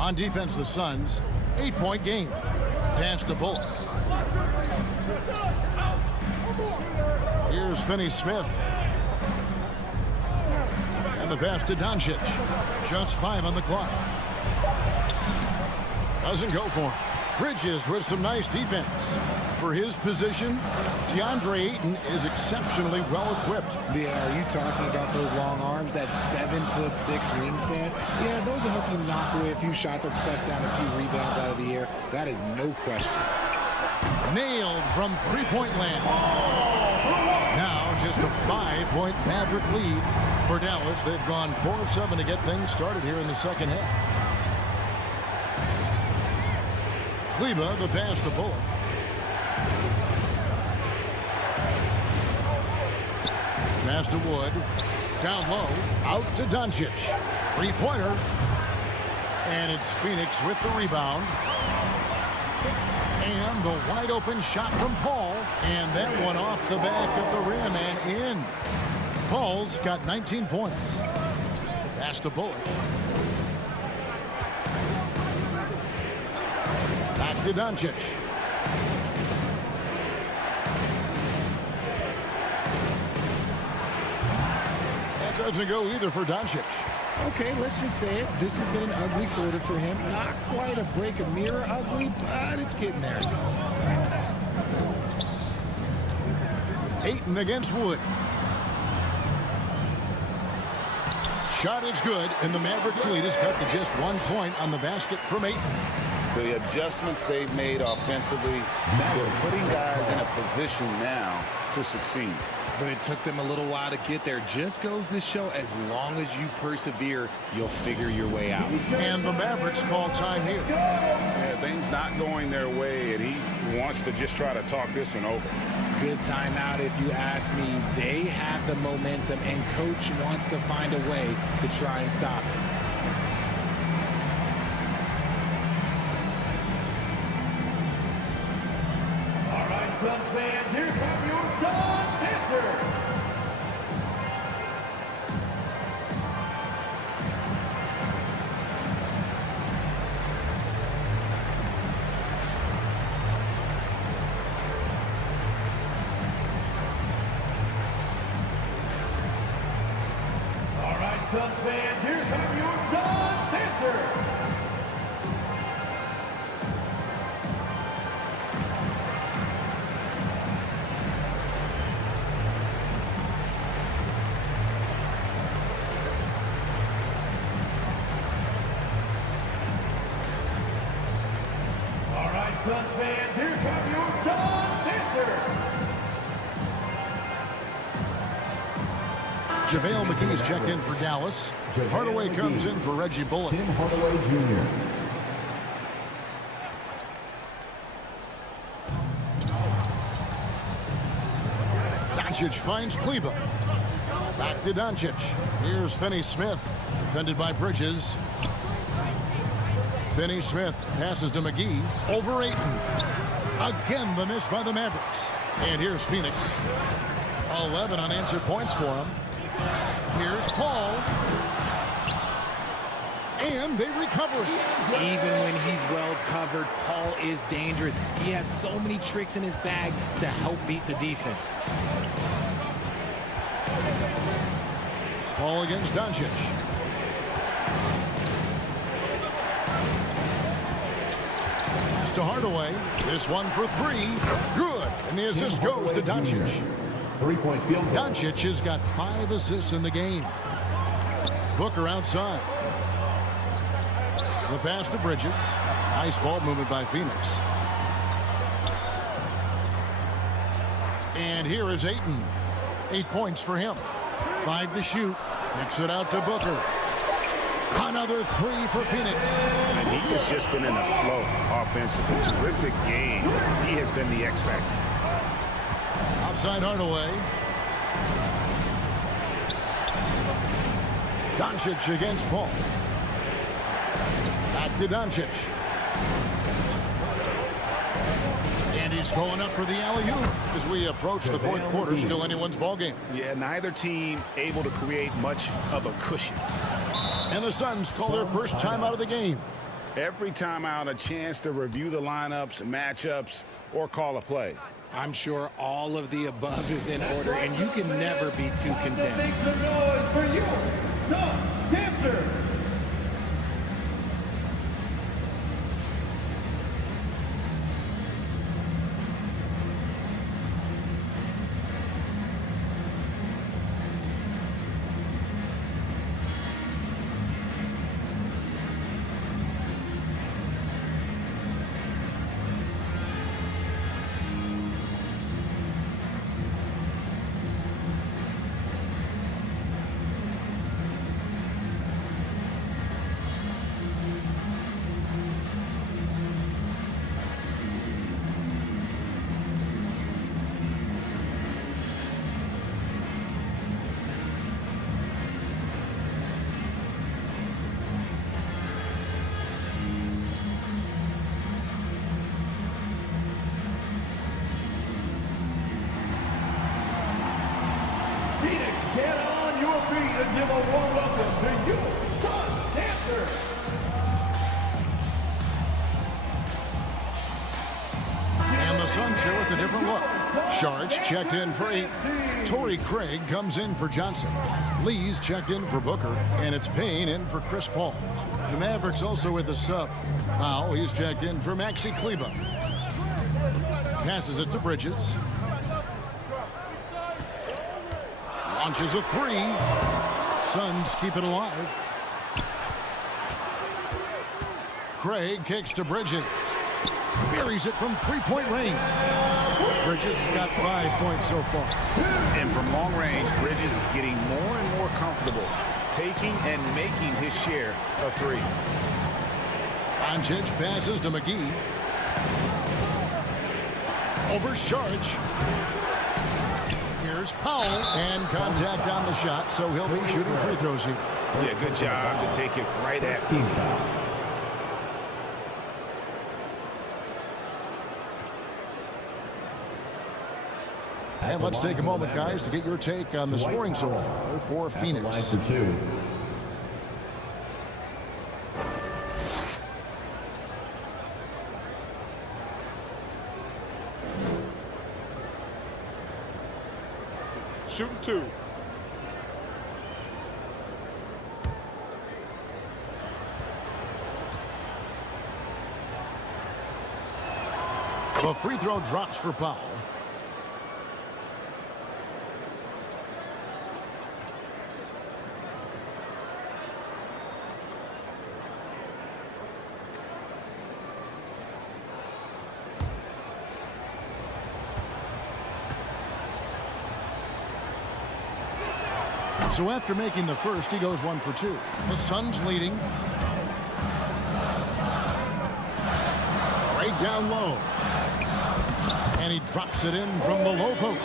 On defense, the Suns, 8-point game. Pass to Bullock. Here's Finney-Smith. And the pass to Doncic. Just 5 on the clock. Doesn't go for him. Bridges with some nice defense. For his position, DeAndre Ayton is exceptionally well equipped. Yeah, are you talking about those long arms, that 7'6" wingspan? Yeah, those will help you knock away a few shots or pluck down a few rebounds out of the air. That is no question. Nailed from three-point land. Now just a 5-point Maverick lead for Dallas. They've gone 4 of 7 to get things started here in the second half. Kleba, the pass to Bullock. Pass to Wood. Down low. Out to Doncic. Three-pointer. And it's Phoenix with the rebound. And the wide-open shot from Paul. And that one off the back of the rim and in. Paul's got 19 points. Pass to Bullock. Back to Doncic. That doesn't go either for Doncic. Okay, let's just say it. This has been an ugly quarter for him. Not quite a break a mirror ugly, but it's getting there. Ayton against Wood. Shot is good, and the Mavericks lead is cut to just 1 point on the basket from Ayton. The adjustments they've made offensively, they're putting guys in a position now to succeed. But it took them a little while to get there. Just goes to show, as long as you persevere, you'll figure your way out. And the Mavericks call time here. Yeah, things not going their way, and he wants to just try to talk this one over. Good timeout if you ask me. They have the momentum, and coach wants to find a way to try and stop it. All right, Suns fans, here come your Suns Panther. All right, Suns fans, here come your Suns Panther. All right, Suns fans, here come your Suns Panther. JaVale McGee's checked in for Dallas. Hardaway comes in for Reggie Bullock. Tim Hardaway Jr. Doncic finds Kleba. Back to Doncic. Here's Finney-Smith. Defended by Bridges. Finney-Smith passes to McGee. Over Ayton. Again, the miss by the Mavericks. And here's Phoenix. 11 unanswered points for him. Here's Paul. And they recover it. Even when he's well covered, Paul is dangerous. He has so many tricks in his bag to help beat the defense. Paul against Doncic. Pass to Hardaway. This one for 3. Good. And the assist goes to Doncic. 3-point field goal. Doncic has got 5 assists in the game. Booker outside. The pass to Bridges. Nice ball movement by Phoenix. And here is Ayton. 8 points for him. 5 to shoot. Kicks it out to Booker. Another 3 for Phoenix. And he has just been in a flow offensively. Terrific game. He has been the X factor. Outside Hardaway. Doncic against Paul. Back to Doncic. And he's going up for the alley-oop as we approach the fourth quarter. Still anyone's ball game. Yeah, neither team able to create much of a cushion. And the Suns call their first time out of the game. Every timeout, a chance to review the lineups, matchups, or call a play. I'm sure all of the above is in order, and you can never be too content. Make some noise for your son, Dancer. Get on your feet and give a warm welcome to your son, Dancer. And the Suns here with a different look. Sharch checked in for 8. Torrey Craig comes in for Johnson. Lee's checked in for Booker. And it's Payne in for Chris Paul. The Mavericks also with a sub. Powell, he's checked in for Maxi Kleber. Passes it to Bridges. Launches a 3. Suns keep it alive. Craig kicks to Bridges. Buries it from three-point range. Bridges has got 5 points so far. And from long range, Bridges getting more and more comfortable, taking and making his share of threes. Doncic passes to McGee. Over Sharch. Here's Powell, and contact on the shot, so he'll be shooting free throws here. Yeah, good job to take it right at the And let's take a moment, guys, to get your take on the scoring so far for Phoenix. Shooting 2. The free throw drops for Powell. So after making the first, he goes 1 for 2. The Suns leading. Craig down low. And he drops it in from the low post.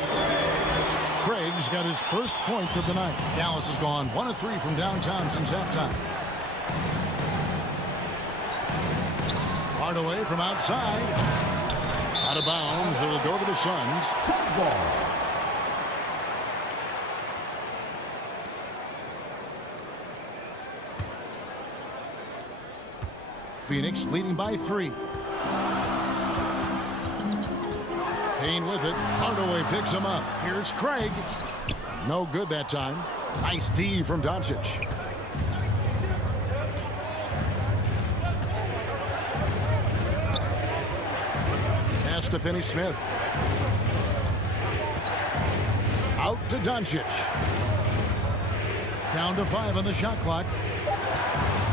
Craig's got his first points of the night. Dallas has gone 1 of 3 from downtown since halftime. Hardaway from outside. Out of bounds. It'll go to the Suns. Ball. Phoenix leading by 3. Payne with it. Hardaway picks him up. Here's Craig. No good that time. Nice D from Doncic. Pass to Finney-Smith. Out to Doncic. Down to 5 on the shot clock.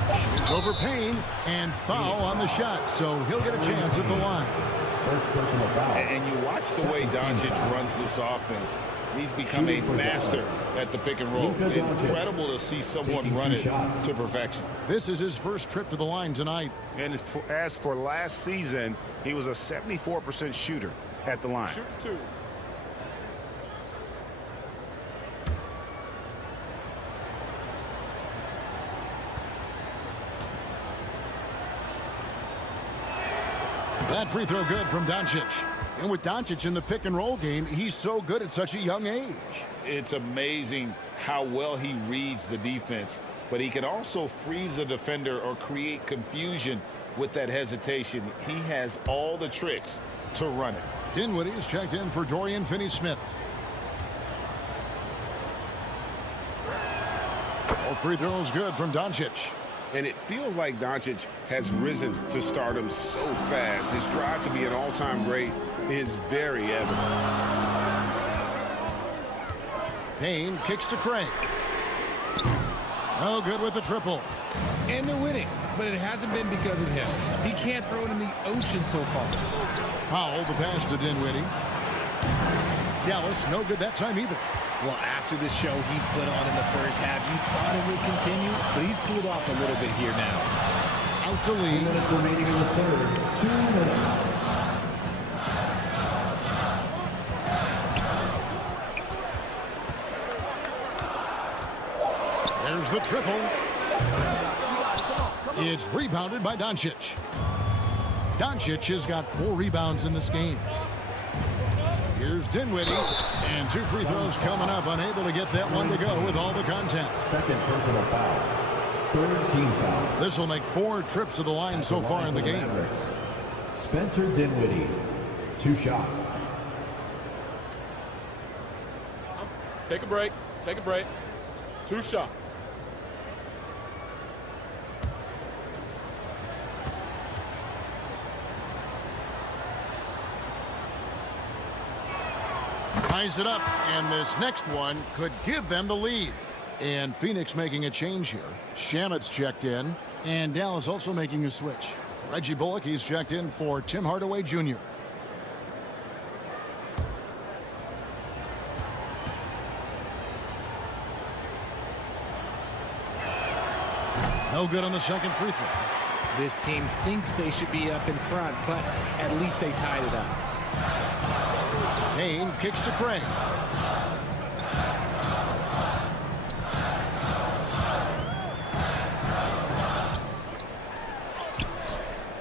Shoots over Payne, and foul on the shot, so he'll get a chance at the line. First personal foul. And you watch the way Doncic runs this offense. He's become a master at the pick and roll. Incredible to see someone run it to perfection. This is his first trip to the line tonight. And as for last season, he was a 74% shooter at the line. Shooting 2. That free throw good from Doncic. And with Doncic in the pick and roll game, he's so good at such a young age. It's amazing how well he reads the defense, but he can also freeze the defender or create confusion with that hesitation. He has all the tricks to run it. Dinwiddie is checked in for Dorian Finney-Smith. All free throws good from Doncic. And it feels like Doncic has risen to stardom so fast. His drive to be an all-time great is very evident. Payne kicks to Craig. No good with the triple. And they're winning, but it hasn't been because of him. He can't throw it in the ocean so far. Powell the pass to Dinwiddie. Dallas no good that time either. Well, after the show he put on in the first half, you thought it would continue, but he's cooled off a little bit here now. Out to lead. 2 minutes remaining in the third. 2 minutes. There's the triple. It's rebounded by Doncic. Doncic has got 4 rebounds in this game. Here's Dinwiddie, and 2 free throws coming up, unable to get that one to go with all the contact. Second personal foul. Third team foul. This will make 4 trips to the line so far in the game. Mavericks. Spencer Dinwiddie. 2 shots. Take a break. Take a break. 2 shots. Ties it up, and this next one could give them the lead. And Phoenix making a change here. Shamet's checked in, and Dallas also making a switch. Reggie Bullock, he's checked in for Tim Hardaway Jr. No good on the second free throw. This team thinks they should be up in front, but at least they tied it up. Payne kicks to Craig.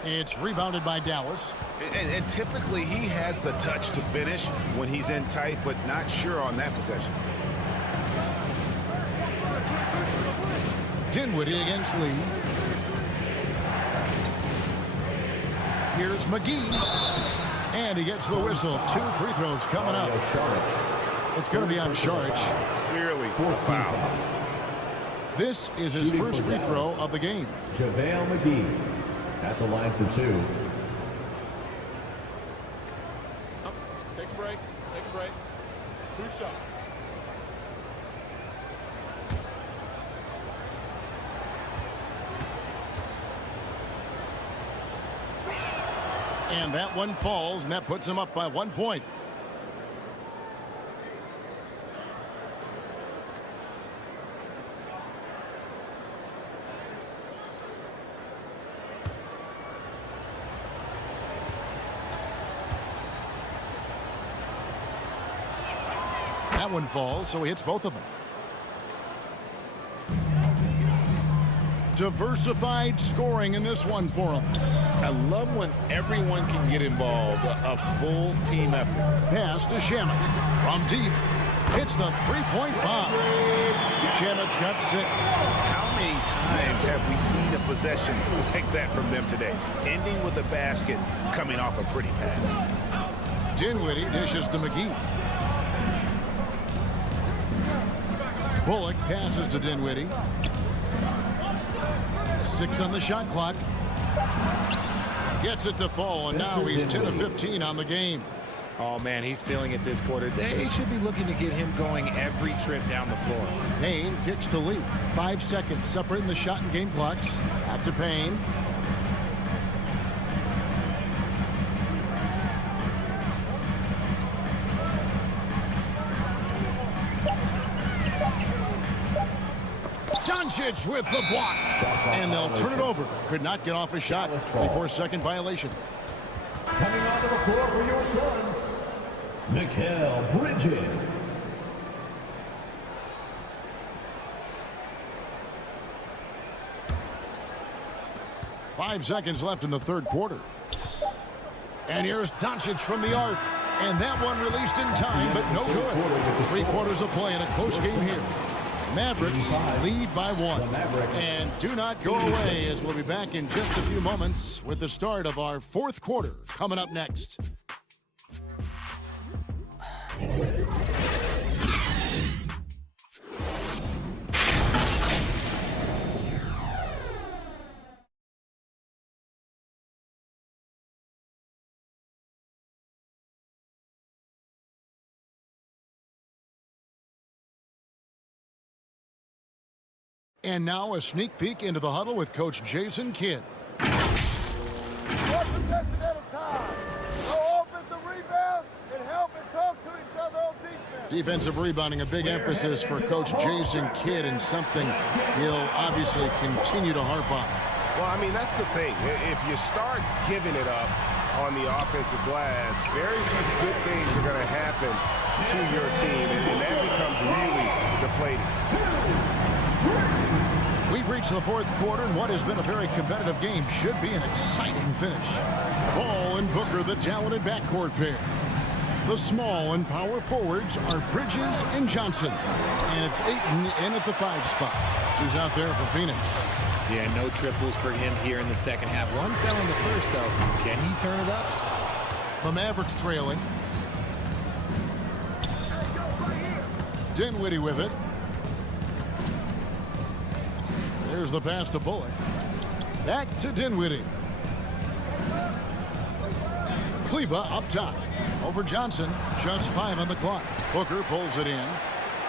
It's rebounded by Dallas. And typically he has the touch to finish when he's in tight, but not sure on that possession. Dinwiddie against Lee. Here's McGee. And he gets the whistle. 2 free throws coming up. It's going to be on Saric. Clearly a foul. This is his first free throw of the game. JaVale McGee at the line for 2. Take a break. Take a break. 2 shots. And that one falls, and that puts him up by 1 point. That one falls, so he hits both of them. Diversified scoring in this one for him. I love when everyone can get involved, a full team effort. Pass to Shamet from deep. Hits the three-point bomb. Shamet's got 6. How many times have we seen a possession like that from them today? Ending with a basket, coming off a pretty pass. Dinwiddie dishes to McGee. Bullock passes to Dinwiddie. 6 on the shot clock. Gets it to fall, and now he's 10 of 15 on the game. Oh, man, he's feeling it this quarter. They should be looking to get him going every trip down the floor. Payne kicks to Lee. 5 seconds separating the shot and game clocks. Out to Payne. Doncic with the block. And they'll turn it over. Could not get off a shot. 24-second violation. Coming onto the floor for your Suns, Mikal Bridges. Five seconds left in the third quarter. And here's Doncic from the arc. And that one released in time, but no good. 3 quarters of play in a close game here. Mavericks lead by 1. And do not go away, as we'll be back in just a few moments with the start of our fourth quarter coming up next. And now a sneak peek into the huddle with Coach Jason Kidd. One possession at a time. No offensive rebounds, and help and talk to each other on defense. Defensive rebounding, a big emphasis for Coach Jason Kidd, and something he'll obviously continue to harp on. Well, I mean, that's the thing. If you start giving it up on the offensive glass, very few good things are going to happen to your team, and that becomes really deflating. We've reached the fourth quarter, and what has been a very competitive game should be an exciting finish. Ball and Booker, the talented backcourt pair. The small and power forwards are Bridges and Johnson. And it's Ayton in at the 5 spot. Who's out there for Phoenix? Yeah, no triples for him here in the second half. One fell in the first, though. Can he turn it up? The Mavericks trailing. Dinwiddie with it. There's the pass to Bullock. Back to Dinwiddie. Kleba up top. Over Johnson. Just 5 on the clock. Booker pulls it in.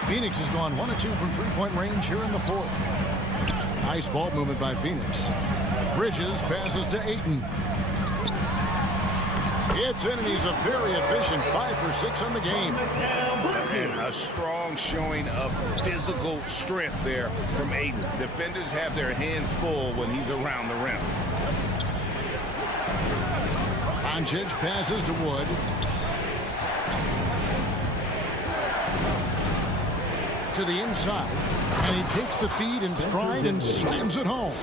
Phoenix has gone 1 of 2 from three-point range here in the fourth. Nice ball movement by Phoenix. Bridges passes to Ayton. It's in, and he's a very efficient 5 for 6 on the game. And a strong showing of physical strength there from Ayton. Defenders have their hands full when he's around the rim. Doncic passes to Wood. To the inside, and he takes the feed in stride and slams it home.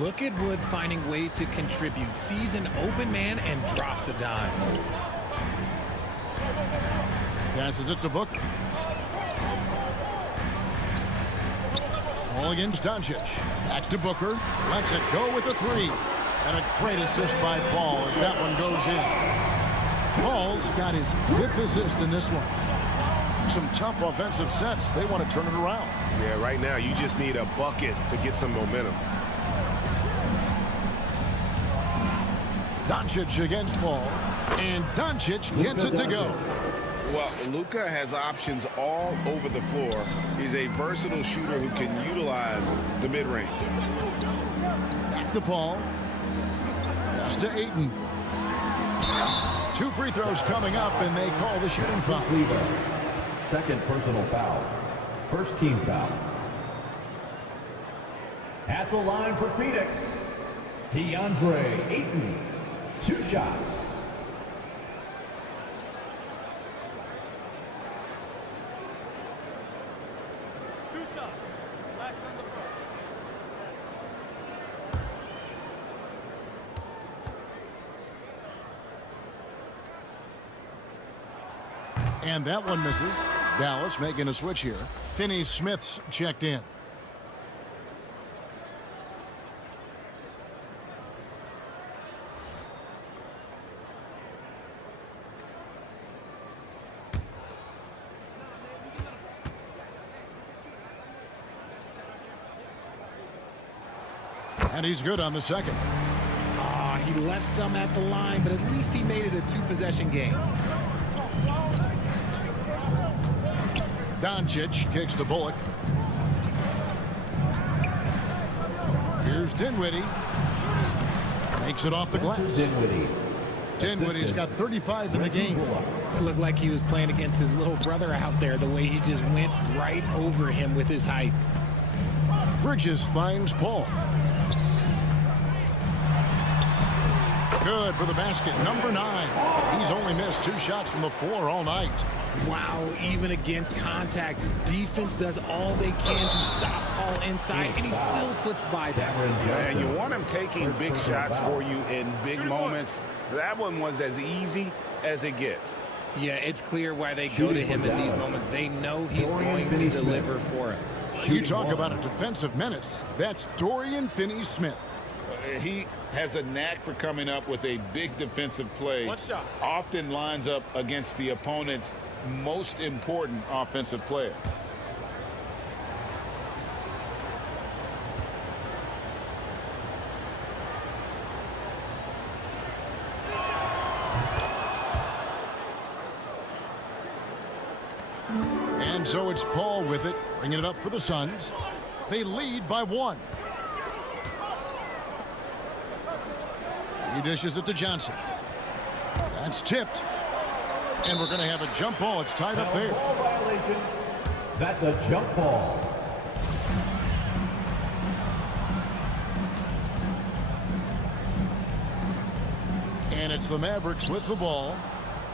Look at Wood finding ways to contribute. Sees an open man and drops a dime. Passes it to Booker. All against Doncic. Back to Booker. Lets it go with the 3. And a great assist by Paul as that one goes in. Paul's got his 5th assist in this one. Some tough offensive sets. They want to turn it around. Yeah, right now you just need a bucket to get some momentum. Doncic against Paul. And Doncic gets it to go. Well, Luka has options all over the floor. He's a versatile shooter who can utilize the mid-range. Back to Paul. Pass to Ayton. 2 free throws coming up, and they call the shooting foul. Second personal foul. First team foul. At the line for Phoenix, DeAndre Ayton. 2 shots. Last on the first. And that one misses. Dallas making a switch here. Finney-Smith's checked in. And he's good on the second. He left some at the line, but at least he made it a 2-possession game. Doncic kicks to Bullock. Here's Dinwiddie. Makes it off the glass. Dinwiddie's got 35 in the game. It looked like he was playing against his little brother out there, the way he just went right over him with his height. Bridges finds Paul. Good for the basket. Number 9. He's only missed 2 shots from the floor all night. Wow, even against contact, defense does all they can to stop Paul inside, and he still slips by that. And you want him taking big shots for you in big moments. That one was as easy as it gets. Yeah, it's clear why they go to him in these moments. They know he's going to deliver for him. You talk about a defensive menace. That's Dorian Finney-Smith. He has a knack for coming up with a big defensive play. One shot. Often lines up against the opponent's most important offensive player. And so it's Paul with it, bringing it up for the Suns. They lead by 1. He dishes it to Johnson. That's tipped. And we're going to have a jump ball. It's tied up there. Ball violation. That's a jump ball. And it's the Mavericks with the ball.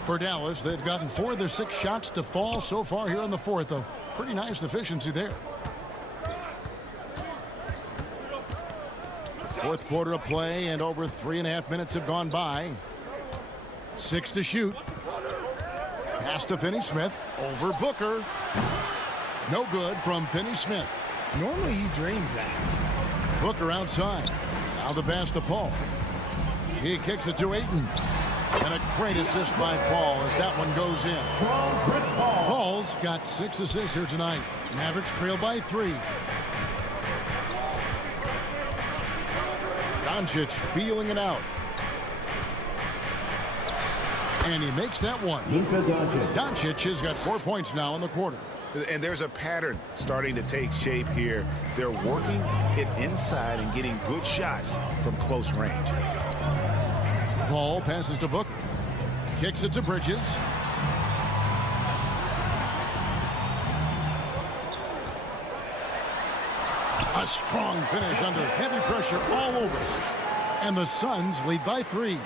For Dallas, they've gotten 4 of their 6 shots to fall so far here in the 4th. A pretty nice efficiency there. 4th quarter of play, and over 3.5 minutes have gone by. 6 to shoot. Pass to Finney-Smith. Over Booker. No good from Finney-Smith. Normally he drains that. Booker outside. Now the pass to Paul. He kicks it to Ayton. And a great assist by Paul as that one goes in. From Chris Paul. Paul's got 6 assists here tonight. Mavericks trail by 3. Doncic feeling it out. And he makes that one. Luka Doncic. Doncic has got 4 points now in the quarter. And there's a pattern starting to take shape here. They're working it inside and getting good shots from close range. Paul passes to Booker. Kicks it to Bridges. A strong finish under heavy pressure all over. And the Suns lead by 3.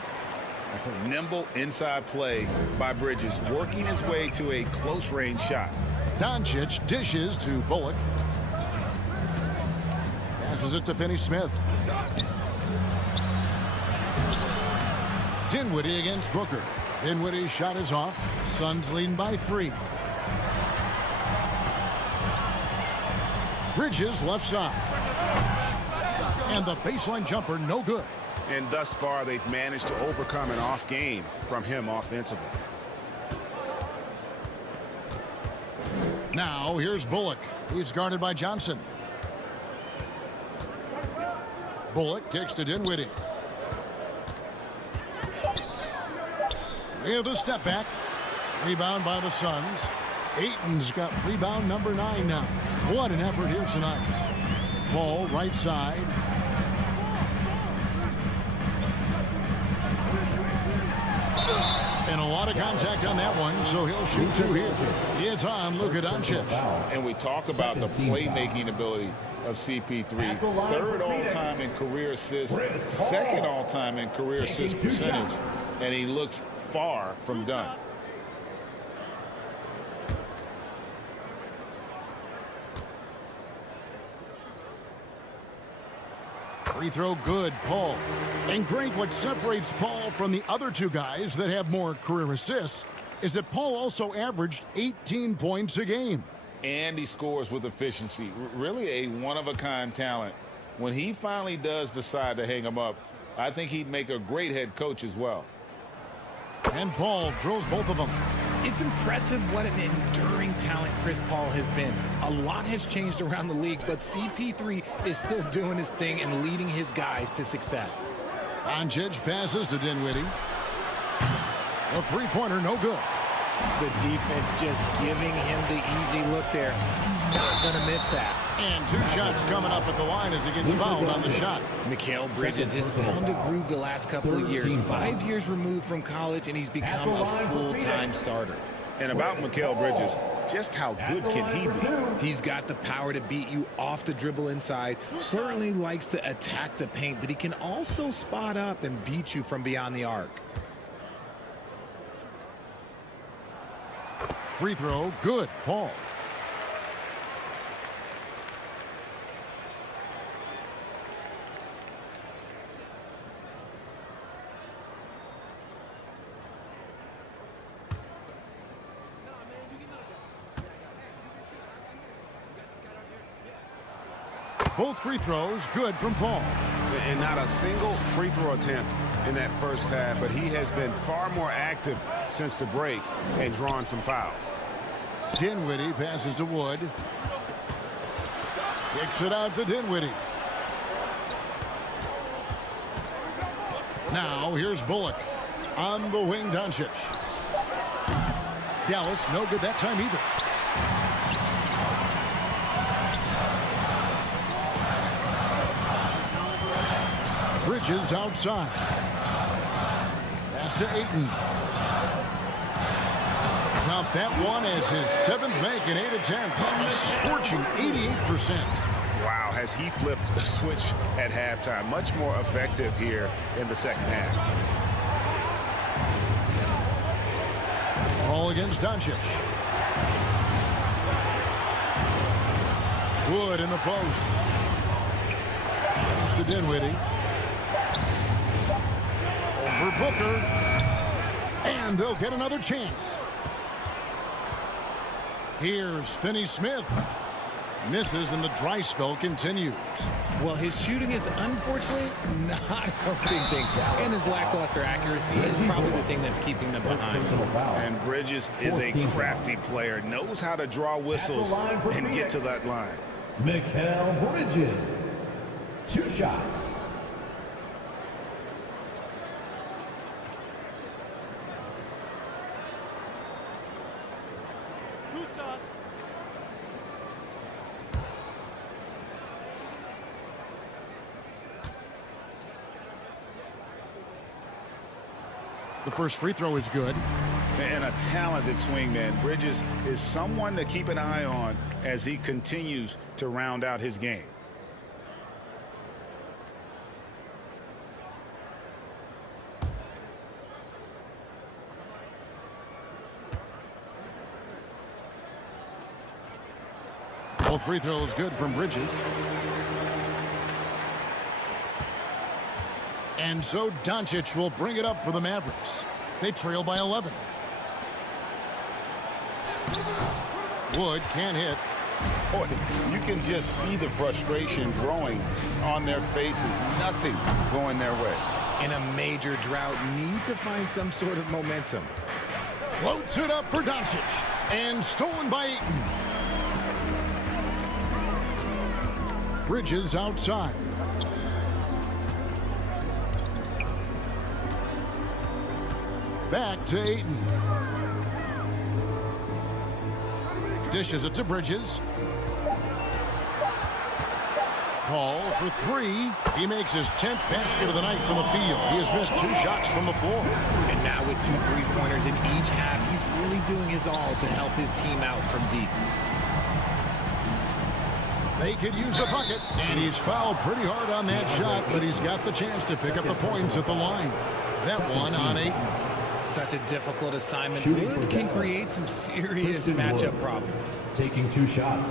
Nimble inside play by Bridges, working his way to a close range shot. Doncic dishes to Bullock. Passes it to Finney-Smith. Dinwiddie against Booker. Dinwiddie's shot is off. Suns leading by 3. Bridges left side. And the baseline jumper no good. And thus far, they've managed to overcome an off game from him offensively. Now here's Bullock. He's guarded by Johnson. Bullock kicks to Dinwiddie. With a step back. Rebound by the Suns. Ayton's got rebound number 9 now. What an effort here tonight. Ball right side. And a lot of contact on that one, so he'll shoot 2 here. It's on Luka Doncic. And we talk about the playmaking ability of CP3. 3rd all-time in career assists, 2nd all-time in career assist percentage. And he looks far from done. Free throw good, Paul. And great, what separates Paul from the other 2 guys that have more career assists is that Paul also averaged 18 points a game. And he scores with efficiency. Really a one-of-a-kind talent. When he finally does decide to hang him up, I think he'd make a great head coach as well. And Paul drills both of them. It's impressive what an enduring talent Chris Paul has been. A lot has changed around the league, but CP3 is still doing his thing and leading his guys to success. Doncic passes to Dinwiddie. A 3-pointer, no good. The defense just giving him the easy look there. He's not going to miss that. And 2 shots coming up at the line as he gets fouled on the shot. Mikal Bridges has found a groove the last couple of years. 5 years removed from college, and he's become a full-time starter. And about Mikal Bridges, just how good can he be? He's got the power to beat you off the dribble inside. Certainly likes to attack the paint, but he can also spot up and beat you from beyond the arc. Free throw, good, Paul. Both free throws good from Paul. And not a single free throw attempt in that first half, but he has been far more active since the break and drawn some fouls. Dinwiddie passes to Wood. Kicks it out to Dinwiddie. Now here's Bullock. On the wing, Doncic. Dallas, no good that time either. Bridges outside. Pass to Ayton. Count that one as his 7th make in 8 attempts. A scorching 88%. Wow, has he flipped the switch at halftime. Much more effective here in the second half. All against Doncic. Wood in the post. Pass to Dinwiddie. Over Booker. And they'll get another chance. Here's Finney-Smith. Misses and the dry spell continues. Well, his shooting is unfortunately not helping things. And his lackluster accuracy is probably the thing that's keeping them behind. And Bridges is a crafty player. Knows how to draw whistles and get to that line. Mikal Bridges. 2 shots. The first free throw is good. And a talented swingman. Bridges is someone to keep an eye on as he continues to round out his game. Both free throws good from Bridges. And so Doncic will bring it up for the Mavericks. They trail by 11. Wood can't hit. Boy, you can just see the frustration growing on their faces. Nothing going their way. In a major drought, need to find some sort of momentum. Floats it up for Doncic. And stolen by Ayton. Bridges outside. Back to Ayton. Dishes it to Bridges. Paul for 3. He makes his 10th basket of the night from the field. He has missed 2 shots from the floor. And now with 2 3-pointers in each half, he's really doing his all to help his team out from deep. They could use a bucket, and he's fouled pretty hard on that shot, but he's got the chance to pick up the points at the line. That one on Ayton. Such a difficult assignment. Wood can create some serious matchup problems. Taking 2 shots.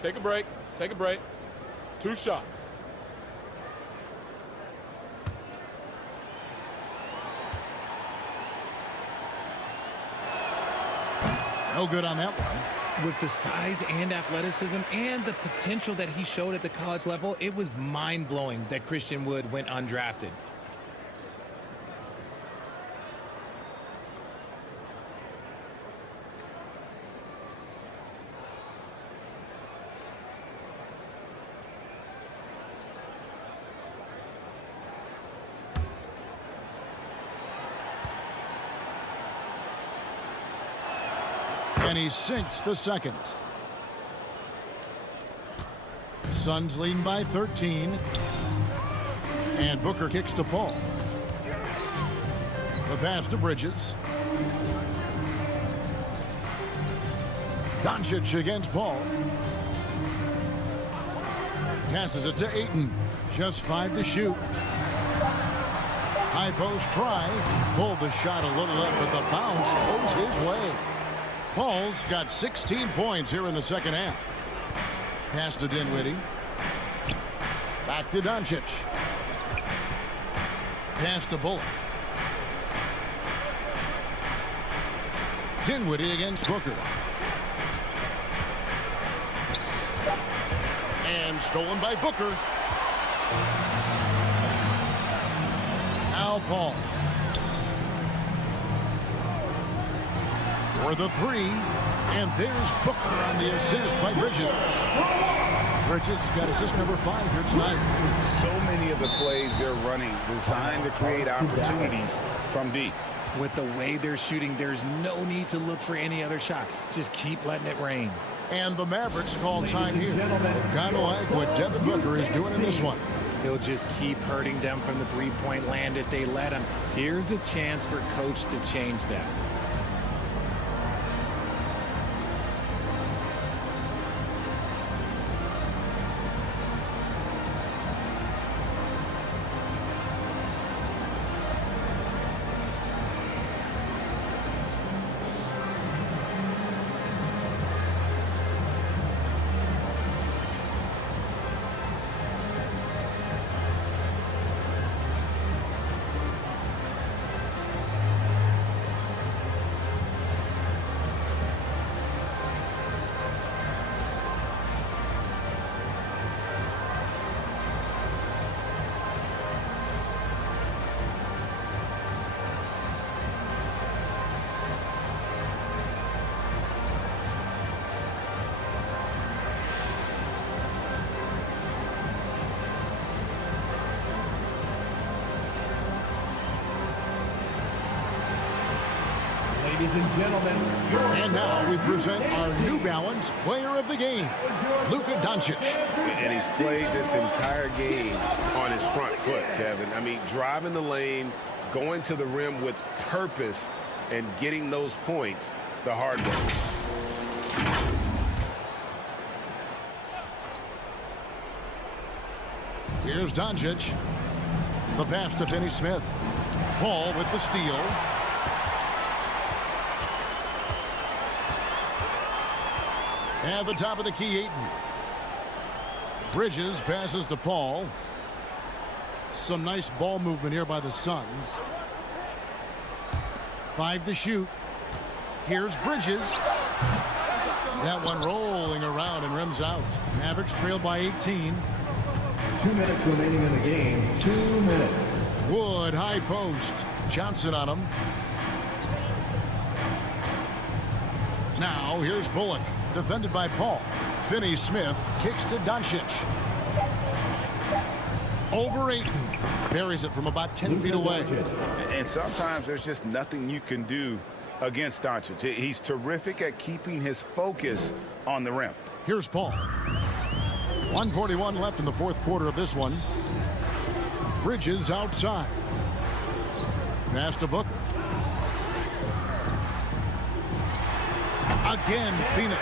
Take a break. Take a break. 2 shots. No good on that one. With the size and athleticism and the potential that he showed at the college level, it was mind-blowing that Christian Wood went undrafted. And he sinks the second. Suns leading by 13. And Booker kicks to Paul. The pass to Bridges. Doncic against Paul. Passes it to Ayton. Just 5 to shoot. High post try. Pulled the shot a little left, but the bounce goes his way. Paul's got 16 points here in the second half. Pass to Dinwiddie. Back to Doncic. Pass to Bullock. Dinwiddie against Booker. And stolen by Booker. Now Paul. For the three. And there's Booker on the assist by Bridges. Bridges has got assist number 5 here tonight. So many of the plays they're running designed to create opportunities from deep. With the way they're shooting, there's no need to look for any other shot. Just keep letting it rain. And the Mavericks call time here. Kind of like what Devin Booker is doing in this one. He'll just keep hurting them from the three-point land if they let him. Here's a chance for coach to change that. Ladies and gentlemen, and now we present our New Balance player of the game, Luka Doncic. And he's played this entire game on his front foot, Kevin. I mean, driving the lane, going to the rim with purpose, and getting those points the hard way. Here's Doncic. The pass to Finney-Smith. Paul with the steal. At the top of the key, Ayton. Bridges passes to Paul. Some nice ball movement here by the Suns. 5 to shoot. Here's Bridges. That one rolling around and rims out. Mavericks trailed by 18. 2 minutes remaining in the game. 2 minutes. Wood, high post. Johnson on him. Now here's Bullock. Defended by Paul. Finney-Smith kicks to Doncic. Over Ayton. Buries it from about 10 feet away. And sometimes there's just nothing you can do against Doncic. He's terrific at keeping his focus on the rim. Here's Paul. 1:41 left in the fourth quarter of this one. Bridges outside. Pass to Booker. Again, Phoenix.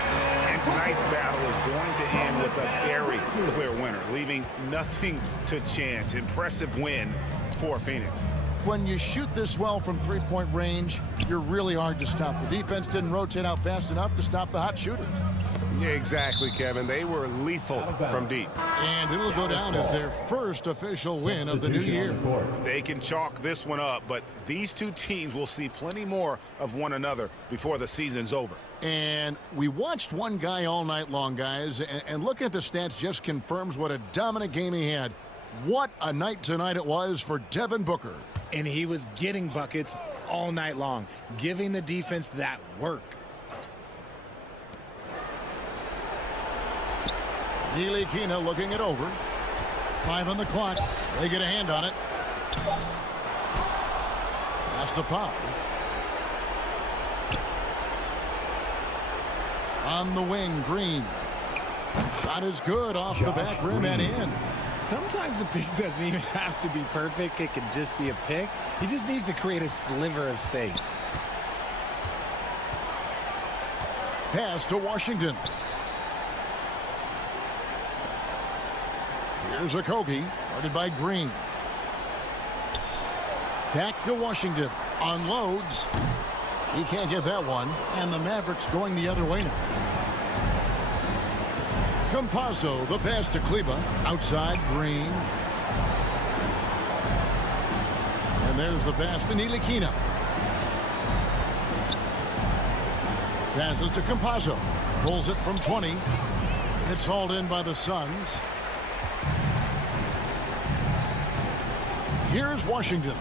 And tonight's battle is going to end with a very clear winner, leaving nothing to chance. Impressive win for Phoenix. When you shoot this well from three-point range, you're really hard to stop. The defense didn't rotate out fast enough to stop the hot shooters. Yeah, exactly, Kevin. They were lethal from deep. And it'll go down as their first official win of the new year. They can chalk this one up, but these two teams will see plenty more of one another before the season's over. And we watched one guy all night long, guys, and looking at the stats just confirms what a dominant game he had. What a night tonight it was for Devin Booker. And he was getting buckets all night long, giving the defense that work. Ntilikina looking it over. 5 on the clock. They get a hand on it. Pass to Pop. On the wing, Green. Shot is good off the back rim and in. Sometimes the pick doesn't even have to be perfect. It can just be a pick. He just needs to create a sliver of space. Pass to Washington. Here's Okogie, guarded by Green. Back to Washington. Unloads. He can't get that one. And the Mavericks going the other way now. Campazzo, the pass to Kleba. Outside, Green. And there's the pass to Nilikina. Passes to Campazzo. Pulls it from 20. It's hauled in by the Suns. Here's Washington.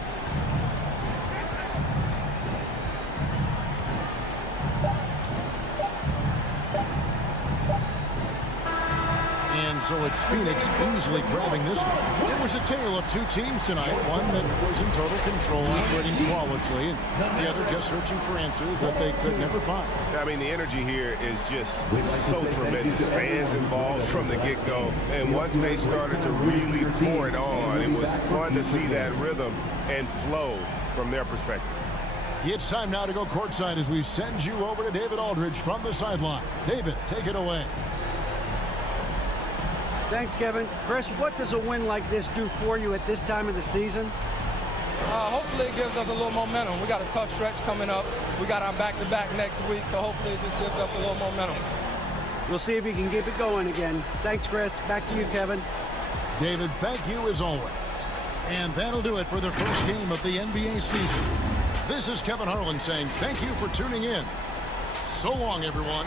And so it's Phoenix easily grabbing this one. It was a tale of two teams tonight. One that was in total control, operating flawlessly, and the other just searching for answers that they could never find. I mean, the energy here is just so tremendous. Fans involved from the get-go. And once they started to really pour it on, it was fun to see that rhythm and flow from their perspective. It's time now to go courtside as we send you over to David Aldridge from the sideline. David, take it away. Thanks, Kevin. Chris, what does a win like this do for you at this time of the season? Hopefully it gives us a little momentum. We got a tough stretch coming up. We got our back-to-back next week, so hopefully it just gives us a little momentum. We'll see if you can keep it going again. Thanks, Chris. Back to you, Kevin. David, thank you as always. And that'll do it for the first game of the NBA season. This is Kevin Harlan saying thank you for tuning in. So long, everyone.